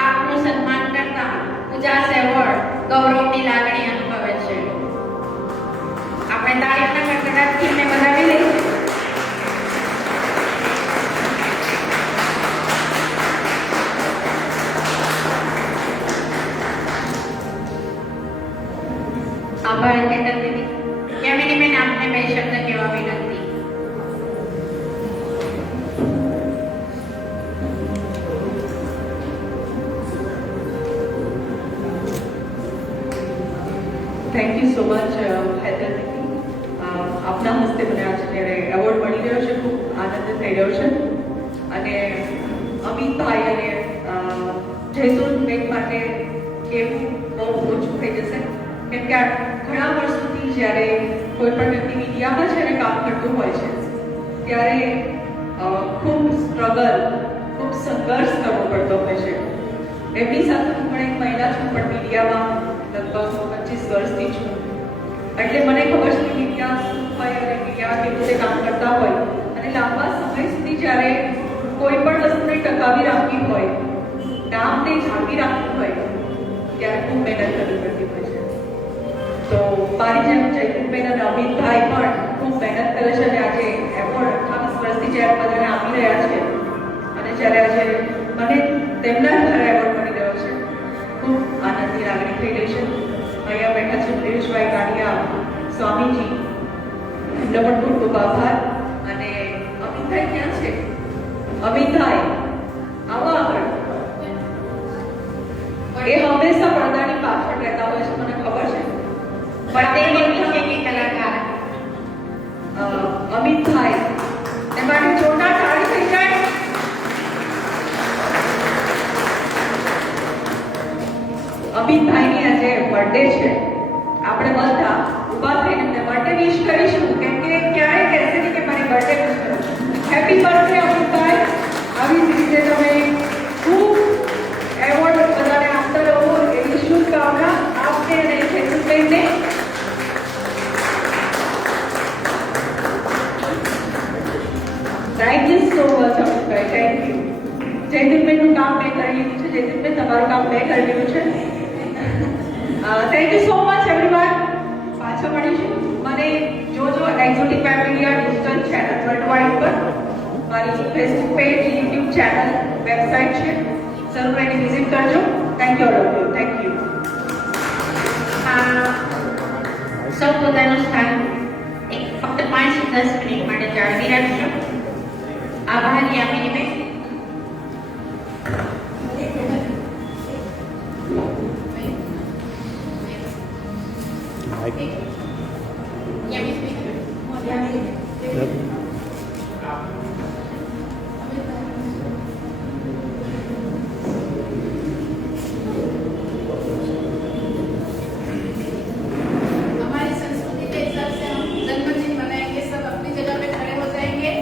આપનું સન્માન કરતા ઉજાસ એવોર્ડ ગૌરવની લાગણી અનુભવે છે. આપણે તાળીઓના ગડગડાટથી એમને વધાવી લઈએ. આભાર હેતલ દીદી. યામિનીબેન આપને 2 શબ્દ કહેવા વિનંતી. Thank you so much Hetal દીદી. આપના હસ્તે મને આજે જ્યારે એવોર્ડ મળી રહ્યો છે ખૂબ આનંદ થઈ રહ્યો છે. અને અમિતભાઈ અને જયસુરબેન માટે કહેવું બહુ ઓછું થઈ જશે, કેમ કે આ ઘણા વર્ષોથી જ્યારે કોઈ પણ વ્યક્તિ મીડિયામાં જ્યારે કામ કરતું હોય છે ત્યારે ખૂબ સ્ટ્રગલ, ખૂબ સંઘર્ષ કરવો પડતો હોય છે. એમની સાથે હું પણ એક મહિલા છું, પણ મીડિયામાં લગભગ 25 વર્ષથી છું. એટલે મને ખબર છે કે મીડિયા શું હોય અને મીડિયા કેવી રીતે કામ કરતા હોય. અને લાંબા સમય સુધી જ્યારે કોઈ પણ વસ્તુને ટકાવી રાખવી હોય, નામને જાળવી રાખવું હોય, ત્યારે ખૂબ મહેનત કરવી પડતી હોય છે. તો મારી જેમ જયકુબેન અને અમિતભાઈ પણ ખૂબ મહેનત કરે છે અને આજે એવોર્ડ 28 વર્ષથી જ્યારે બધાને આપી રહ્યા છે અને જ્યારે આજે મને તેમના દ્વારા એવોર્ડ મળી રહ્યો છે, ખૂબ આનંદની લાગણી થઈ રહી છે. અહીંયા બેઠા છે દિનેશભાઈ કાળિયા સ્વામીજી, એમનો પણ ખૂબ ખૂબ આભાર. અને અમિતભાઈ ક્યાં છે? અમિતભાઈ આવો આગળ. એ હંમેશા પડદાની પાછળ રહેતા હોય છે, મને ખબર છે. પડદે પીછે કે કલાકાર અમિતભાઈ એ માટે જોરદાર તાળી થઈ જાય. અમિતભાઈ બર્થડે છે, આપણે બધા ઊભા થઈને એમને બર્થડે વિશ કરીશું, કેમ કે ક્યારેય કહેશે નહીં કે મારી બર્થડે વિશ કરો. Happy birthday Amitbhai. આવી જ રીતે તમે ખૂબ એવોર્ડ બધાને આપતા રહો એવી શુભકામના આપને અને ખેતુભાઈને. Thank you so much Amitbhai, thank you. જયદીપભાઈનું કામ મેં કરી લીધું છે, જયદીપભાઈ તમારું કામ મેં કરી લીધું છે. Thank you so much everyone. પાછા મળીશું. મને જોજો exotic family digital channel world wide પર, મારી Facebook page, YouTube channel, website છે, જરૂર એને વિઝિટ કરજો. Thank you all of you. Thank you. સૌ પોતાનું સ્થાન ફક્ત 5 થી 10 મિનિટ માટે જાળવી રાખજો. આભાર યામિનીબેન. हमारी संस्कृति के हिसाब से हम जन्मदिन मनाएंगे, सब अपनी जगह पे खड़े हो जाएंगे.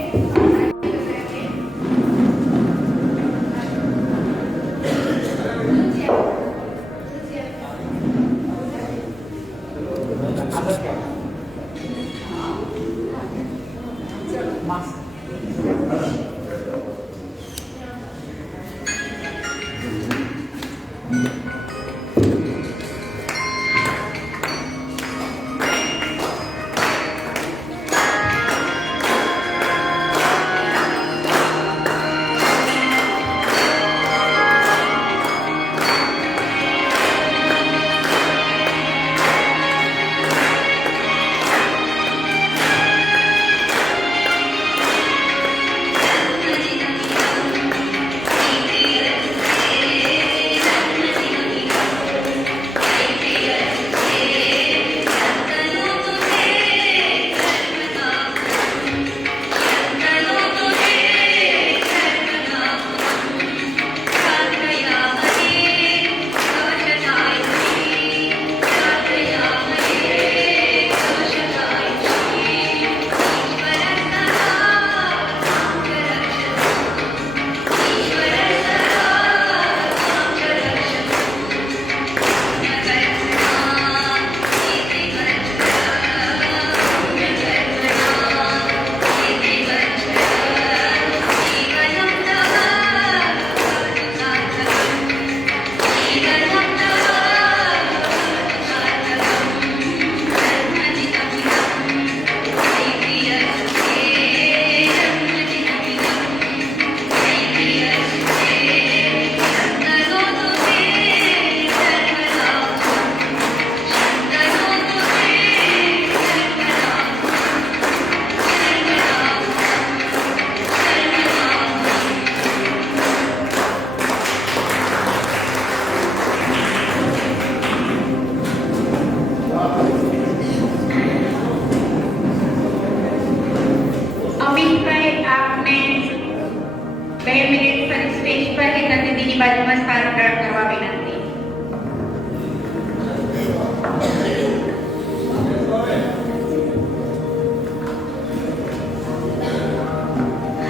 બાજુમાં સ્થાન ગ્રહણ કરવા વિનંતી.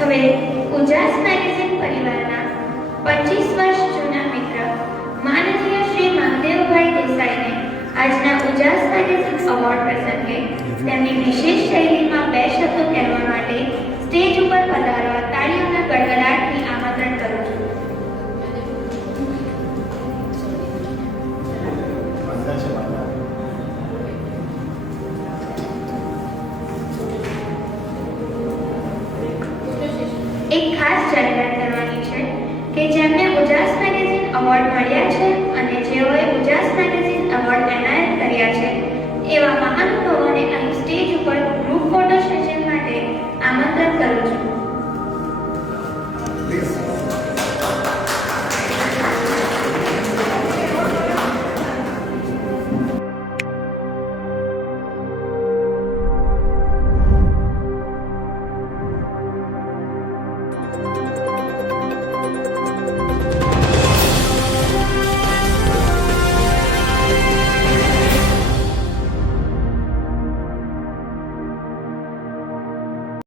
હવે ઉજાસ મેગેઝિન પરિવારના 25 વર્ષ જૂના મિત્ર માનનીય શ્રી મહાદેવભાઈ દેસાઈને આજના ઉજાસ મેગેઝિન એવોર્ડ પ્રસંગે તેમની વિશેષ શૈલીમાં બે શબ્દો કહેવા માટે સ્ટેજ ઉપર પધારવા તાળીઓના ગડગડાટથી આમંત્રણ કરું છું. એક ખાસ જાહેરાત કરવાની છે કે જેમને ઉજાસ મેગેઝિન એવોર્ડ મળ્યા છે